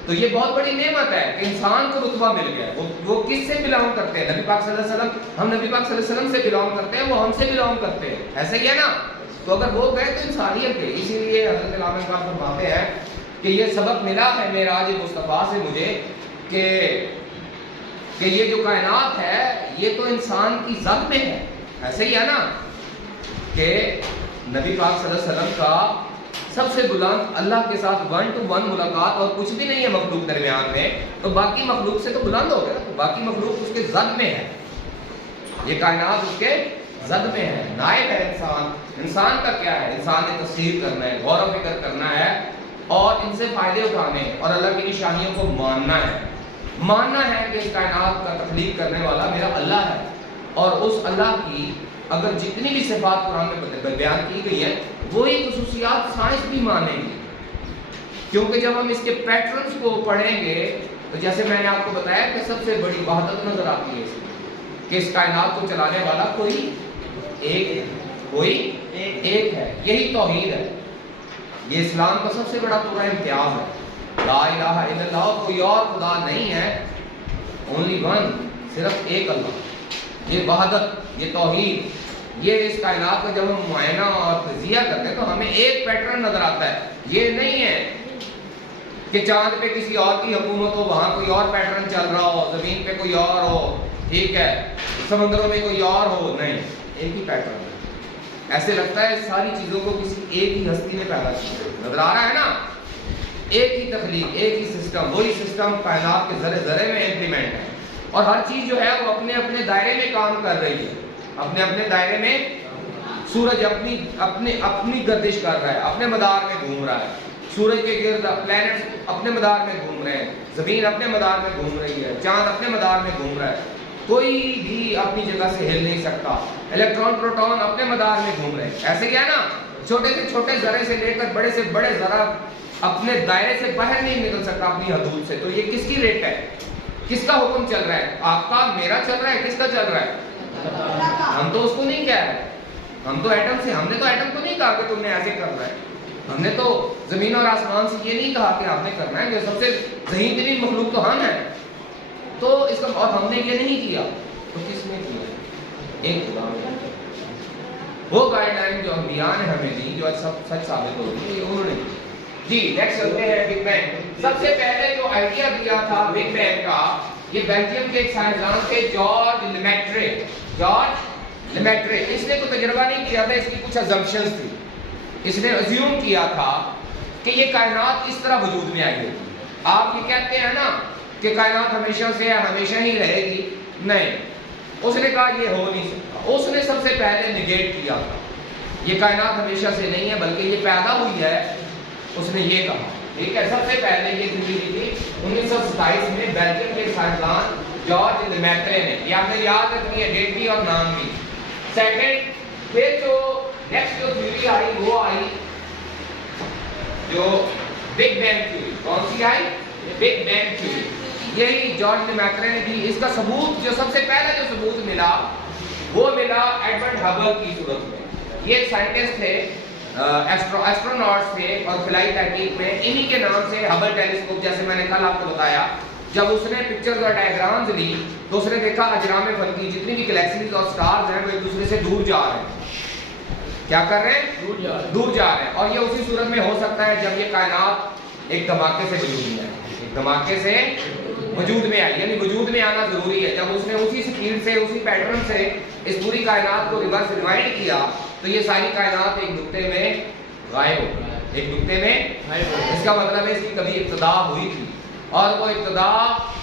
تو یہ بہت بڑی نعمت ہے کہ انسان کو رتبہ مل گیا۔ وہ کس سے بلانگ کرتے ہیں؟ نبی پاک صلی اللہ علیہ وسلم۔ ہم نبی پاک صلی اللہ علیہ وسلم سے بلانگ کرتے ہیں، وہ ہم سے بلانگ کرتے ہیں، ایسے ہی ہے نا؟ تو اگر وہ گئے تو انسانیت کے، اسی لیے حضرت علامہ اقبال فرماتے ہیں کہ یہ سبق ملا ہے معراج مصطفیٰ سے مجھے کہ یہ جو کائنات ہے یہ تو انسان کی ذات میں ہے۔ ایسے ہی ہے نا کہ نبی پاک صلی اللہ علیہ وسلم کا سب سے بلند اللہ کے ساتھ 1 to 1 ملاقات اور کچھ بھی نہیں ہے مخلوق درمیان میں، تو باقی مخلوق سے تو بلند ہو گیا، تو باقی مخلوق اس کے زد میں ہے، یہ کائنات اس کے زد میں ہے، نائب ہے انسان۔ انسان کا کیا ہے؟ انسان نے تصدیق کرنا ہے، غور و فکر کرنا ہے اور ان سے فائدے اٹھانے ہیں اور اللہ کی نشانیوں کو ماننا ہے کہ اس کائنات کا تخلیق کرنے والا میرا اللہ ہے، اور اس اللہ کی اگر جتنی بھی صفات قرآن میں بیان کی گئی ہیں وہی خصوصیات سائنس بھی مانیں گی، کیونکہ جب ہم اس کے پیٹرنز کو پڑھیں گے تو جیسے میں نے آپ کو بتایا کہ سب سے بڑی وحدت نظر آتی ہے کہ اس کائنات کو چلانے والا کوئی ایک ہے، یہی توحید ہے، یہ اسلام کا سب سے بڑا پورا امتیاز ہے۔ لا الہ الا اللہ، کوئی اور خدا نہیں ہے، اونلی ون، صرف ایک اللہ، یہ وحدت، یہ توحید، یہ اس کائنات کا جب ہم معائنہ اور تجزیہ کرتے ہیں تو ہمیں ایک پیٹرن نظر آتا ہے۔ یہ نہیں ہے کہ چاند پہ کسی اور کی حکومت ہو، وہاں کوئی اور پیٹرن چل رہا ہو، زمین پہ کوئی اور ہو، ٹھیک ہے، سمندروں میں کوئی اور ہو، نہیں، ایک ہی پیٹرن ہے۔ ایسے لگتا ہے ساری چیزوں کو کسی ایک ہی ہستی نے پیدا کیا، نظر آ رہا ہے نا؟ ایک ہی تخلیق، ایک ہی سسٹم، وہی سسٹم کائنات کے ذرے ذرے میں امپلیمنٹ ہے، اور ہر چیز جو ہے وہ اپنے اپنے دائرے میں کام کر رہی ہے، اپنے اپنے دائرے میں۔ سورج اپنی گردش کر رہا ہے، اپنے مدار میں گھوم رہا ہے، سورج کے گرد پلینٹس اپنے مدار میں گھوم رہے ہیں، زمین اپنے مدار میں گھوم رہی ہے، چاند اپنے مدار میں گھوم رہا ہے، کوئی بھی اپنی جگہ سے ہل نہیں سکتا، الیکٹران پروٹون اپنے مدار میں گھوم رہے ہیں۔ ایسے کیا نا، چھوٹے سے چھوٹے ذرے سے لے کر بڑے سے بڑے ذرہ اپنے دائرے سے باہر نہیں نکل سکتا اپنی حدود سے۔ تو یہ کس کی ریٹ ہے؟ کس کا حکم چل رہا ہے؟ آپ کا، میرا چل رہا ہے، کس کا چل رہا ہے؟ ہم تو اس کو نہیں کہہ رہے، ہم تو ایٹم سے، ہم نے تو ایٹم کو نہیں کہا کہ تم نے ایسے کرنا ہے، ہم نے تو زمین اور آسمان سے یہ نہیں کہا کہ آپ نے کرنا ہے، کہ سب سے ذہین ترین مخلوق تو ہم ہیں، تو اس کا، اور ہم نے یہ نہیں کیا، تو کس نے کیا؟ ایک خدا نے۔ وہ گائیڈ لائن جو انبیاء نے ہمیں دی، جو سب سچ ثابت ہوتی ہے، یہ انہوں نے دی۔ جی نیکسٹ چلتے ہیں بگ بینگ۔ سب سے پہلے جو آئیڈیا دیا تھا بگ بینگ کا، یہ بیلجیم کے ایک سائنسدان تھے جارج لیمیٹرے۔ اس نے کوئی تجربہ نہیں کیا تھا، اس کی کچھ ازمپشنز تھی، اس نے ازیوم کیا تھا کہ یہ کائنات اس طرح وجود میں آئی ہوگی۔ آپ یہ کہتے ہیں نا کہ کائنات ہمیشہ سے ہے، ہمیشہ ہی رہے گی، نہیں، اس نے کہا یہ ہو نہیں سکتا۔ اس نے سب سے پہلے نیگیٹ کیا تھا، یہ کائنات ہمیشہ سے نہیں ہے بلکہ یہ پیدا ہوئی ہے، اس نے یہ کہا، ٹھیک ہے۔ سب سے پہلے یہ زندگی تھی 1927 میں بیلجیم کے سائنسدان جارج لیمیٹرے نے، یہ آپ نے یاد رکھنی ہے، ڈیٹ بھی اور نام بھی۔ سیکنڈ، پھر جو نیکسٹ جو تھیوری آئی وہ آئی جو بگ بینگ تھیوری۔ کون سی آئی؟ بگ بینگ تھیوری، یہی جارج لیمیٹرے نے دی۔ اس کا ثبوت، جو سب سے پہلا جو ثبوت ملا وہ ملا ایڈورڈ ہبل کی صورت میں۔ یہ سائنٹسٹ تھے، ایسٹروناٹس تھے اور فلائی تحقیق میں انہی کے نام سے ہبل ٹیلیسکوپ، جیسے میں نے کل آپ کو بتایا، جب اس نے پکچرز اور ڈائیگرامز لی تو اس نے دیکھا اجرام فلکی جتنی بھی گلیکسیز اور سٹارز ہیں وہ ایک دوسرے سے دور جا رہے ہیں. کیا کر رہے ہیں؟ دور جا رہے ہیں. اور یہ اسی صورت میں ہو سکتا ہے جب یہ کائنات ایک دھماکے سے وجود میں آئے، ایک دھماکے سے وجود میں آئی، یعنی وجود میں آنا ضروری ہے. جب اس نے اسی سپیڈ سے، اسی پیٹرن سے اس پوری کائنات کو ریورس ریوائنڈ کیا تو یہ ساری کائنات ایک نقطے میں غائب ہو گئی، ایک نقطے میں غائب ہو گئی. اس کا مطلب ہے اس کی کبھی ابتدا ہوئی تھی اور وہ ابتدا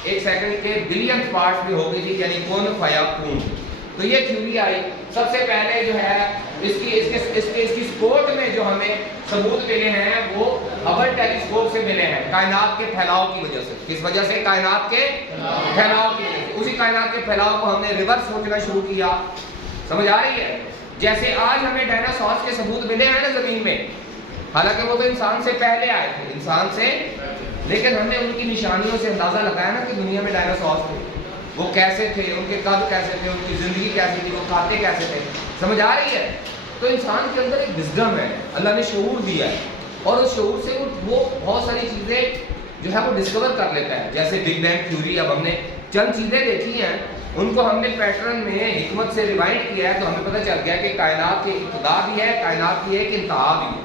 ایک سیکنڈ کے بلین پارٹس میں ہو گئی تھی، یعنی کون فیکون. تو یہ تھیوری آئی. سب سے پہلے جو ہے اس کی سپورٹ میں جو ہمیں ثبوت ملے ہیں وہ ہبل ٹیلیسکوپ سے ملے ہیں، کائنات کے پھیلاؤ کی وجہ سے. کس وجہ سے؟ کائنات کے پھیلاؤ کی وجہ سے. اسی کائنات کے پھیلاؤ کو ہم نے ریورس سوچنا شروع کیا. سمجھ آ رہی ہے؟ جیسے آج ہمیں ڈائناسورس کے ثبوت ملے ہیں نا زمین میں، حالانکہ وہ تو انسان سے پہلے آئے تھے، انسان سے، لیکن ہم نے ان کی نشانیوں سے اندازہ لگایا نا کہ دنیا میں ڈائناسورس تھے، وہ کیسے تھے، ان کے قد کیسے تھے، ان کی زندگی کیسی تھی، وہ کھاتے کیسے تھے. سمجھ آ رہی ہے؟ تو انسان کے اندر ایک وزڈم ہے، اللہ نے شعور دیا ہے اور اس شعور سے وہ بہت ساری چیزیں جو ہے وہ ڈسکور کر لیتا ہے. جیسے بگ بینگ تھیوری، اب ہم نے چند چیزیں دیکھی ہیں، ان کو ہم نے پیٹرن میں حکمت سے ریوائنڈ کیا ہے تو ہمیں پتہ چل گیا کہ کائنات کی ابتدا بھی ہے، کائنات کی ایک انتہا بھی ہے.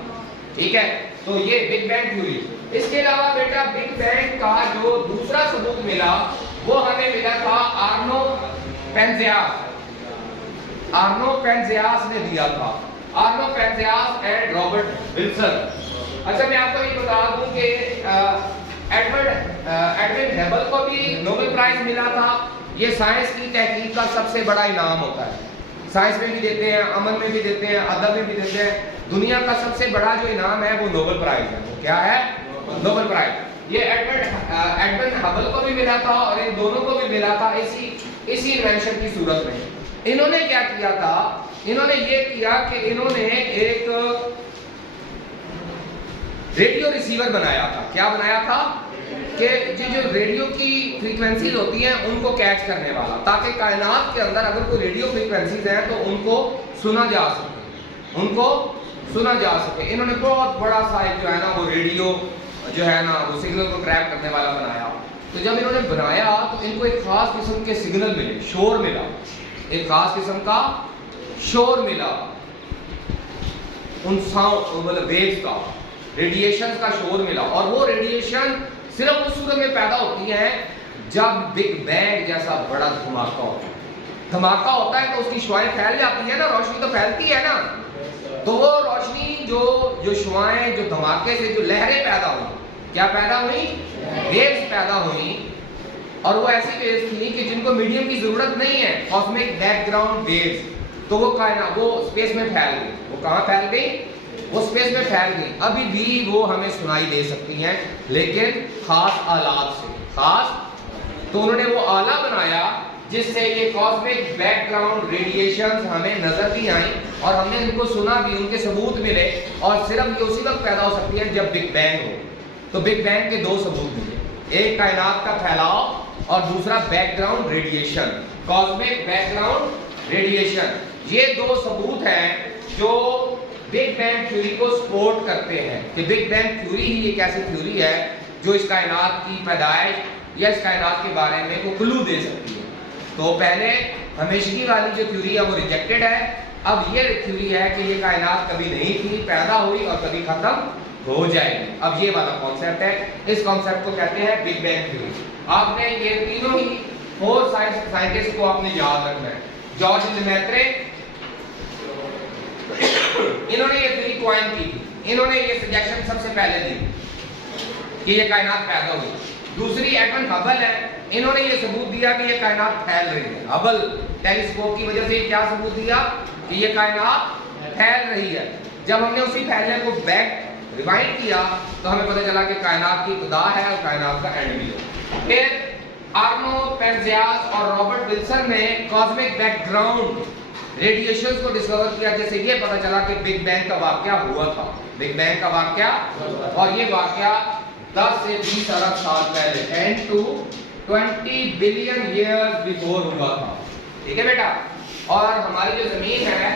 ٹھیک ہے؟ تو یہ بگ بینگ تھیوری. اس کے علاوہ بیٹا بگ بینگ کا جو دوسرا ثبوت ملا وہ ہمیں ملا تھا آرنو پینزیاس. آرنو پینزیاس نے دیا تھا، آرنو پینزیاس اینڈ رابرٹ ولسن. اچھا میں آپ کو یہ بتا دوں کہ ایڈوین ہبل کو بھی نوبل پرائز ملا تھا. یہ سائنس کی تحقیق کا سب سے بڑا انعام ہوتا ہے. سائنس میں بھی دیتے ہیں، عمل میں بھی دیتے ہیں، ادب میں بھی دیتے ہیں. دنیا کا سب سے بڑا جو انعام ہے وہ نوبل پرائز ہے. وہ کیا ہے؟ Nobel price. یہ ایڈوین ہبل کو بھی ملا تھا اور ان دونوں کو بھی ملا تھا اسی انوینشن کی صورت میں. انہوں نے کیا کیا تھا؟ انہوں نے یہ کیا کہ انہوں نے ایک ریڈیو ریسیور بنایا تھا. کیا بنایا تھا؟ کہ جو ریڈیو کی فریکوینسیز ہوتی ہیں ان کو کیچ کرنے والا، تاکہ کائنات کے اندر اگر کوئی ریڈیو فریکوینسیز ہیں تو ان کو سنا جا سکے، ان کو سنا جا سکے. انہوں نے بہت بڑا سا جو ہے نا وہ ریڈیو جو ہے نا وہ سگنل کو ٹریک کرنے والا بنایا. تو جب انہوں نے بنایا تو ان کو ایک خاص قسم کے سگنل ملے، شور ملا، ایک خاص قسم کا شور ملا، ان ساؤنڈ مطلب ویوز کا، ریڈیشن کا شور ملا. اور وہ ریڈیشن صرف اس صورت میں پیدا ہوتی ہے جب بگ بینگ جیسا بڑا دھماکہ ہوتا ہے. دھماکہ ہوتا ہے تو اس کی شعاعیں پھیل جاتی ہیں نا، روشنی تو پھیلتی ہے نا. تو وہ روشنی جو شعاعیں، جو دھماکے سے جو لہریں پیدا ہوئی، کیا پیدا ہوئی؟ ویوز پیدا ہوئی. اور وہ ایسی ویوز تھیں کہ جن کو میڈیم کی ضرورت نہیں ہے، کاسمک بیک گراؤنڈ ویوز. تو وہ کائنات وہ اسپیس میں پھیل گئی. وہ کہاں پھیل گئی؟ وہ اسپیس میں پھیل گئی. ابھی بھی وہ ہمیں سنائی دے سکتی ہیں لیکن خاص آلات سے، خاص. تو انہوں نے وہ آلہ بنایا جس سے یہ کاسمک بیک گراؤنڈ ریڈیشنز ہمیں نظر بھی آئیں اور ہم نے ان کو سنا بھی، ان کے ثبوت ملے. اور صرف یہ اسی وقت پیدا ہو سکتی ہے جب بگ بینگ ہو. تو بگ بینگ کے دو ثبوت ملے، ایک کائنات کا پھیلاؤ اور دوسرا back ground radiation, cosmic back ground radiation. یہ دو ثبوت ہیں جو بگ بینگ تھیوری کو سپورٹ کرتے ہیں کہ بگ بینگ تھیوری ہی ایک ایسی تھیوری ہے جو اس کائنات کی پیدائش یا اس کائنات کے بارے میں کو کلو دے سکتی ہے. تو پہلے ہمیشگی والی جو تھیوری ہے وہ ریجیکٹڈ ہے. اب یہ تھیوری ہے کہ یہ کائنات کبھی نہیں تھی، پیدا ہوئی اور کبھی ختم ہو جائے گی. اب یہ والا کانسیپٹ ہے، اس کانسیپٹ کو کہتے ہیں بگ بینگ تھیوری. آپ نے یہ تینوں ہی 4 سائنٹسٹ کو آپ نے یاد رکھنا ہے. جارج لیمیترے، انہوں نے یہ تھیوری کوائن کی تھی، انہوں نے یہ سجیشن سب سے پہلے دی کہ یہ کائنات پیدا ہوئی. دوسری ایڈوین ہبل ہے، انہوں نے یہ ثبوت دیا کہ یہ کائنات پھیل رہی ہے. ہبل ٹیلیسکوپ کی وجہ سے یہ کیا ثبوت دیا کہ یہ کائنات پھیل رہی ہے. جب ہم نے اسی پھیلنے کو بیک ریوائنڈ کیا تو ہمیں پتہ چلا کہ کائنات کی ابتدا ہے اور کائنات کا اینڈ بھی ہے. پھر آرنو پینزیاس اور رابرٹ ولسن نے کاسمک بیک گراؤنڈ ریڈیشنز کو ڈسکور کیا، جیسے یہ پتہ چلا کہ بگ بینگ کا واقعہ ہوا تھا. بگ بینگ کا واقعہ، اور یہ واقعہ 10 سے 20 ارب سال پہلے 10 to 20 بلین ایئرز بیفور ہوا تھا. ٹھیک ہے بیٹا. اور ہماری جو زمین ہے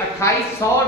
2800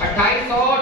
2800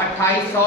2800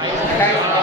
28000।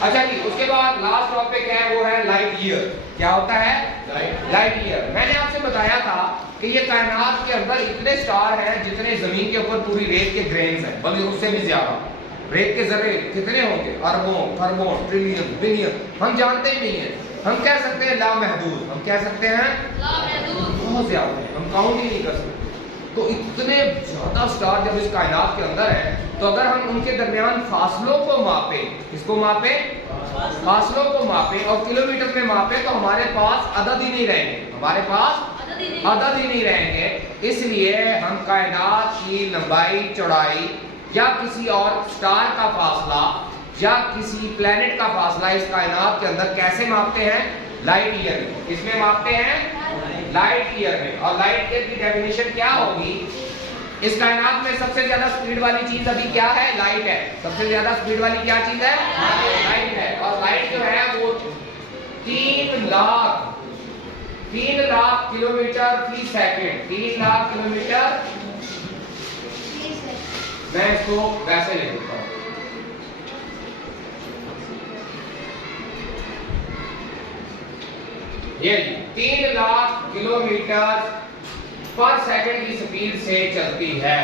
اچھا جی، اس کے بعد لاسٹ ٹاپک ہے وہ ہے لائٹ ایئر. کیا ہوتا ہے؟ Light year. میں نے آپ سے بتایا تھا کہ یہ کائنات کے اندر اتنے سٹار ہیں جتنے زمین کے اوپر پوری ریت کے گرینز ہیں، بلکہ اس سے بھی زیادہ. ریت کے ذرے کتنے ہوں گے؟ اربوں، خربوں، ٹریلین، بلین. ہم جانتے ہی نہیں ہیں. ہم کہہ سکتے ہیں لامحدود. ہم کہہ سکتے ہیں لامحدود. بہت زیادہ ہیں، ہم کاؤنٹ ہی نہیں کر سکتے. تو اتنے زیادہ سٹار جب اس کائنات کے اندر ہیں، تو اگر ہم ان کے درمیان فاصلوں کو ماپیں، کس کو ماپیں؟ فاصلوں کو ماپیں اور کلومیٹر میں ماپیں، تو ہمارے پاس عدد ہی نہیں رہیں گے. ہمارے پاس عدد ہی نہیں رہیں گے. اس لیے ہم کائنات کی لمبائی، چوڑائی یا کسی اور سٹار کا فاصلہ یا کسی پلینٹ کا فاصلہ اس کائنات کے اندر کیسے ماپتے ہیں؟ لائٹ ایئر میں. اس میں ماپتے ہیں لائٹ ایئر میں. اور لائٹ ایئر کی ڈیفینیشن کیا ہوگی؟ اس کائنات میں سب سے زیادہ سپیڈ والی چیز ابھی کیا ہے؟ لائٹ ہے. سب سے زیادہ سپیڈ والی کیا چیز ہے؟ لائٹ ہے. اور لائٹ جو ہے وہ 3 لاکھ کلومیٹر فی سیکنڈ. 3 لاکھ کلومیٹر. میں اس کو ویسے لکھ دیتا ہوں. یہ 3 لاکھ کلومیٹر پر سیکنڈ کی سپیڈ سے چلتی ہے.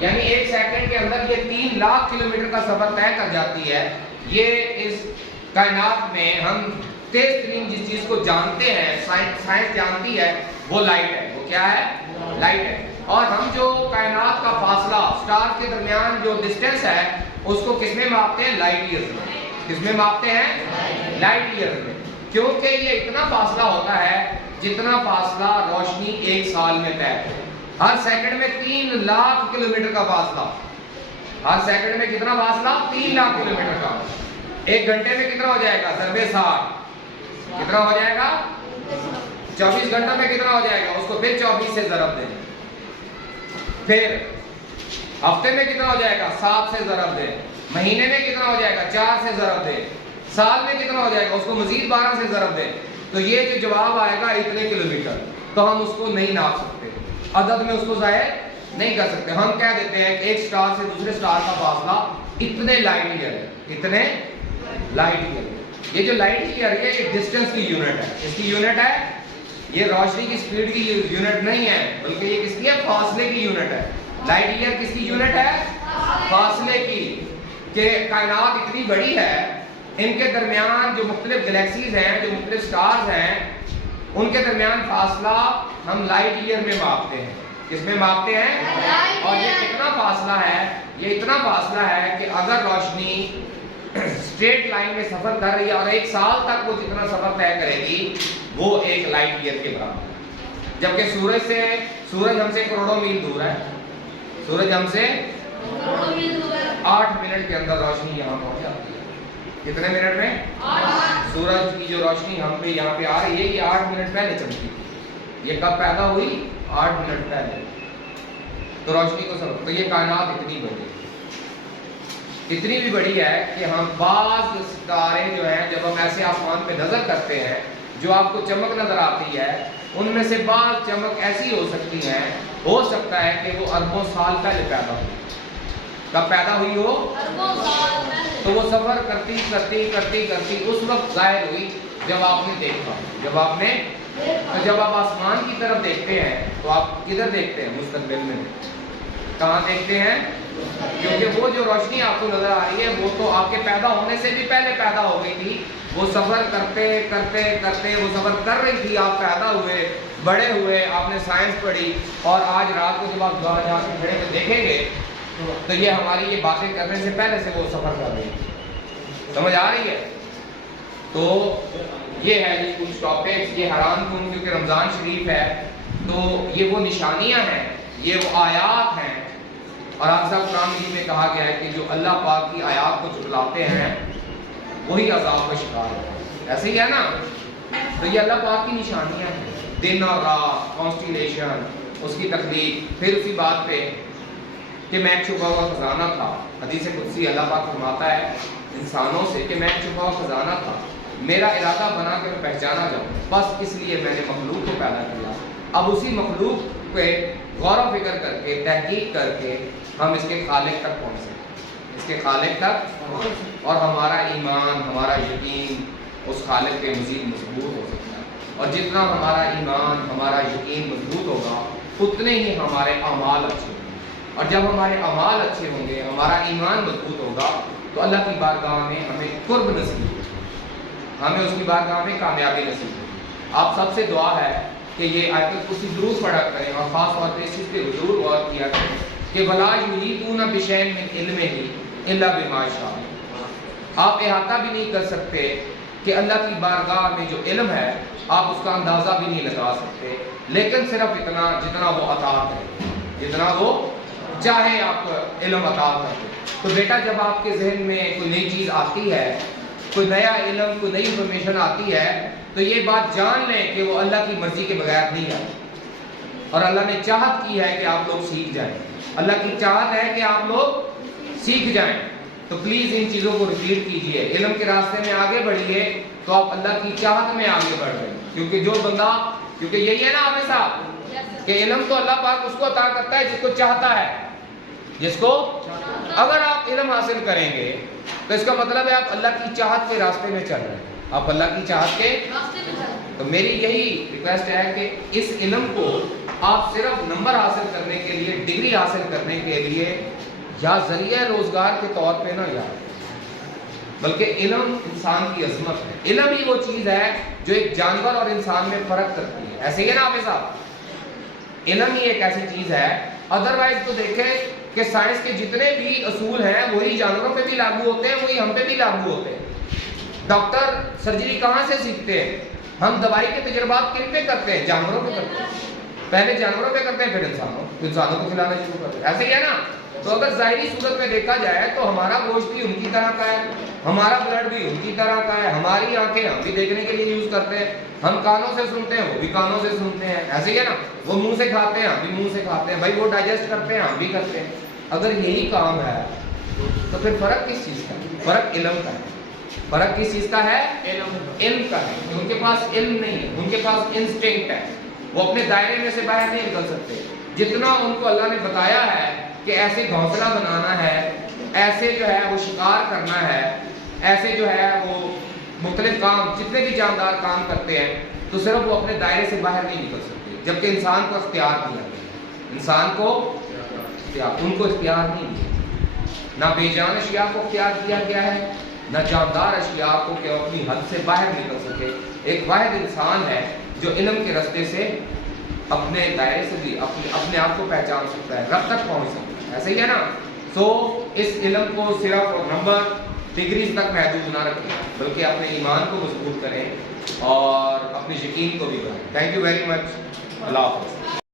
یعنی ایک سیکنڈ کے اندر یہ 3 لاکھ کلومیٹر کا سفر طے کر جاتی ہے. یہ اس کائنات میں ہم تیز ترین جس چیز کو جانتے ہیں، سائنس جانتی ہے، وہ لائٹ ہے. وہ کیا ہے؟ لائٹ ہے. اور ہم جو کائنات کا فاصلہ، سٹار کے درمیان جو ڈسٹینس ہے، اس کو کس میں ماپتے ہیں؟ لائٹ ایئر میں. کس میں ماپتے ہیں؟ لائٹ ایئر میں. کیونکہ یہ اتنا فاصلہ ہوتا ہے جتنا فاصلہ روشنی ایک سال میں طے ہے. ہر سیکنڈ میں 3 لاکھ کلومیٹر کا فاصلہ. ہر سیکنڈ میں کتنا فاصلہ؟ 3 لاکھ کلومیٹر کا. ایک گھنٹے میں کتنا ہو جائے گا؟ ضرب 60. کتنا ہو جائے گا؟ 24 گھنٹوں میں کتنا ہو جائے گا؟ اس کو پھر 24 سے ضرب دیں. پھر ہفتے میں کتنا ہو جائے گا؟ 7 سے ضرب دیں. مہینے میں کتنا ہو جائے گا؟ 4 سے ضرب دیں. سال میں کتنا ہو جائے گا؟ اس کو مزید 12 سے ضرب دیں. تو یہ جو جواب آئے گا اتنے کلومیٹر، تو ہم اس کو نہیں ناپ سکتے، عدد میں اس کو ظاہر نہیں کر سکتے. ہم کہہ دیتے ہیں کہ ایک سٹار سے دوسرے سٹار کا فاصلہ اتنے لائٹ ایئر ہے. اتنے لائٹ ایئر. یہ جو لائٹ ایئر ہے یہ ڈسٹینس کی یونٹ ہے. اس کی یونٹ ہے، یہ روشنی کی سپیڈ کی یونٹ نہیں ہے، بلکہ یہ کس کی ہے؟ فاصلے کی یونٹ ہے. لائٹ ایئر کس کی یونٹ ہے؟ فاصلے کی. کہ کائنات اتنی بڑی ہے، ان کے درمیان جو مختلف گلیکسیز ہیں، جو مختلف سٹارز ہیں، ان کے درمیان فاصلہ ہم لائٹ ایئر میں ماپتے ہیں. کس میں ماپتے ہیں؟ اور یہ کتنا فاصلہ ہے؟ یہ اتنا فاصلہ ہے کہ اگر روشنی اسٹریٹ لائن میں سفر کر رہی ہے اور ایک سال تک وہ جتنا سفر طے کرے گی وہ ایک لائٹ ایئر کے برابر ہے. جبکہ سورج ہم سے کروڑوں میل دور ہے. سورج ہم سے 8 منٹ کے اندر روشنی یہاں پہنچ جاتی ہے. کتنے منٹ میں؟ 8. سورج کی جو روشنی ہم پہ یہاں پہ آ رہی ہے یہ 8 منٹ پہلے چمکی. یہ کب پیدا ہوئی؟ 8 منٹ پہلے. تو روشنی کو سمجھ. تو یہ کائنات اتنی بڑی ہے، اتنی بھی بڑی ہے کہ ہم بعض ستارے جو ہیں جب ہم ایسے آسمان پہ نظر کرتے ہیں، جو آپ کو چمک نظر آتی ہے، ان میں سے بعض چمک ایسی ہو سکتی ہیں، ہو سکتا ہے کہ وہ اربوں سال پہلے پیدا ہوئی. کب پیدا ہوئی ہو؟ اربوں سال پہلے. تو وہ سفر کرتی کرتی کرتی کرتی اس وقت ظاہر ہوئی جب آپ نے دیکھا. جب آپ آسمان کی طرف دیکھتے ہیں تو آپ کدھر دیکھتے ہیں؟ مستقبل میں. کہاں دیکھتے ہیں؟ کیونکہ وہ جو روشنی آپ کو نظر آ رہی ہے وہ تو آپ کے پیدا ہونے سے بھی پہلے پیدا ہو گئی تھی. وہ سفر کرتے کرتے کرتے وہ سفر کر رہی تھی. آپ پیدا ہوئے، بڑے ہوئے، آپ نے سائنس پڑھی، اور آج رات کو جب آپ جہاں سے کھڑے ہوئے دیکھیں گے تو یہ ہماری یہ باتیں کرنے سے پہلے سے وہ سفر کر رہی ہے. سمجھ آ رہی ہے؟ تو یہ ہے جی کچھ ٹاپکس. یہ حیران کن کیونکہ رمضان شریف ہے، تو یہ وہ نشانیاں ہیں، یہ وہ آیات ہیں. اور آپ صاحب قرآن مجید میں کہا گیا ہے کہ جو اللہ پاک کی آیات کو جھٹلاتے ہیں وہی عذاب کا شکار ہے. ایسے ہی ہے نا؟ تو یہ اللہ پاک کی نشانیاں ہیں. دن اور رات، کانسٹیلیشن، اس کی تخلیق. پھر اسی بات پہ کہ میں ایک چھپا ہوا خزانہ تھا. حدیث قدسی اللہ پاک فرماتا ہے انسانوں سے کہ میں ایک چھپا ہوا خزانہ تھا، میرا ارادہ بنا کہ میں پہچانا جاؤں، بس اس لیے میں نے مخلوق کو پیدا کیا. اب اسی مخلوق پہ غور و فکر کر کے، تحقیق کر کے ہم اس کے خالق تک پہنچ سکتے. اس کے خالق تک، اور ہمارا ایمان، ہمارا یقین اس خالق پہ مزید مضبوط ہو سکتا ہے. اور جتنا ہمارا ایمان، ہمارا یقین مضبوط ہوگا اتنے ہی ہمارے اعمال اچھے ہوں گے. اور جب ہمارے اعمال اچھے ہوں گے، ہمارا ایمان مضبوط ہوگا، تو اللہ کی بارگاہ میں ہمیں قرب نصیب ہوگا، ہمیں اس کی بارگاہ میں کامیابی نصیب ہوگی. آپ سب سے دعا ہے کہ یہ آیت الکرسی دروس پڑھا کریں، اور خاص طور پہ اس چیز پہ ضرور غور کیا کریں کہ وَلَا يُحِيطُونَ بِشَيْءٍ مِّن عِلْمِهِ إِلَّا بِمَا شَاءَ. آپ احاطہ بھی نہیں کر سکتے کہ اللہ کی بارگاہ میں جو علم ہے آپ اس کا اندازہ بھی نہیں لگا سکتے، لیکن صرف اتنا جتنا وہ عطا کرے، جتنا وہ چاہے آپ کو علم عطا کرے. تو بیٹا جب آپ کے ذہن میں کوئی نئی چیز آتی ہے، کوئی نیا علم، کوئی نئی انفارمیشن آتی ہے، تو یہ بات جان لیں کہ وہ اللہ کی مرضی کے بغیر نہیں آتی، اور اللہ نے چاہت کی ہے کہ آپ لوگ سیکھ جائیں. اللہ کی چاہت ہے کہ آپ لوگ سیکھ جائیں. تو پلیز ان چیزوں کو ریپیٹ کیجئے. علم کے راستے میں آگے بڑھیے تو آپ اللہ کی چاہت میں آگے بڑھ رہے ہیں. کیونکہ جو بندہ، کیونکہ یہی ہے نا حافظ صاحب کہ علم تو اللہ پاک اس کو عطا کرتا ہے جس کو چاہتا ہے، جس کو. اگر آپ علم حاصل کریں گے تو اس کا مطلب ہے آپ اللہ کی چاہت کے راستے میں چل رہے ہیں، آپ اللہ کی چاہت کے. تو میری یہی ریکویسٹ ہے کہ اس علم کو آپ صرف نمبر حاصل کرنے کے لیے، ڈگری حاصل کرنے کے لیے یا ذریعہ روزگار کے طور پہ نہ یاد، بلکہ علم انسان کی عظمت ہے. علم ہی وہ چیز ہے جو ایک جانور اور انسان میں فرق کرتی ہے. ایسے ہی ہے نا حافظ صاحب؟ علم ہی ایک ایسی چیز ہے. ادروائز تو دیکھیں کہ سائنس کے جتنے بھی اصول ہیں وہی جانوروں پہ بھی لاگو ہوتے ہیں، وہی ہم پہ بھی لاگو ہوتے ہیں. ڈاکٹر سرجری کہاں سے سیکھتے ہیں؟ ہم دوائی کے تجربات کن پہ کرتے ہیں؟ جانوروں پہ کرتے ہیں. پہلے جانوروں پہ کرتے ہیں، پھر انسانوں کو کھلانا شروع کرتے ہیں. ایسے ہی ہے نا؟ تو اگر ظاہری صورت میں دیکھا جائے تو ہمارا گوشت بھی ان کی طرح کا ہے، ہمارا بلڈ بھی ان کی طرح کا ہے، ہماری آنکھیں ہم بھی دیکھنے کے لیے یوز کرتے ہیں، ہم کانوں سے سنتے ہیں، وہ بھی کانوں سے سنتے ہیں. ایسے ہی ہے نا؟ وہ منہ سے کھاتے ہیں، ہم بھی منہ سے کھاتے ہیں. بھائی وہ ڈائجسٹ کرتے ہیں، ہم بھی کرتے ہیں. اگر یہی کام ہے تو پھر فرق کس چیز کا ہے؟ فرق علم کا ہے. فرق کس چیز کا ہے؟ علم کا ہے. ان کے پاس علم نہیں ہے، ان کے پاس انسٹنکٹ ہے. وہ اپنے دائرے میں سے باہر نہیں نکل سکتے. جتنا ان کو اللہ نے بتایا ہے کہ ایسے گھونسلہ بنانا ہے، ایسے جو ہے وہ شکار کرنا ہے، ایسے جو ہے وہ مختلف کام، جتنے بھی جاندار کام کرتے ہیں، تو صرف وہ اپنے دائرے سے باہر نہیں نکل سکتے. جبکہ انسان کو اختیار دیا گیا، انسان کو اختیار، ان کو اختیار نہیں دیا. نہ بے جان اشیاء کو اختیار دیا گیا ہے، نہ جاندار اشیاء کو کہ وہ اپنی حد سے باہر نکل سکے. ایک واحد انسان ہے جو علم کے راستے سے اپنے دائرے سے بھی اپنے آپ کو پہچان سکتا ہے، رب تک پہنچ سکتا ہے. ایسے ہی ہے نا؟ سو اس علم کو صرف نمبر، ڈگریز تک محدود نہ رکھیں، بلکہ اپنے ایمان کو مضبوط کریں اور اپنے یقین کو بھی بڑھائیں. Thank you very much. اللہ حافظ.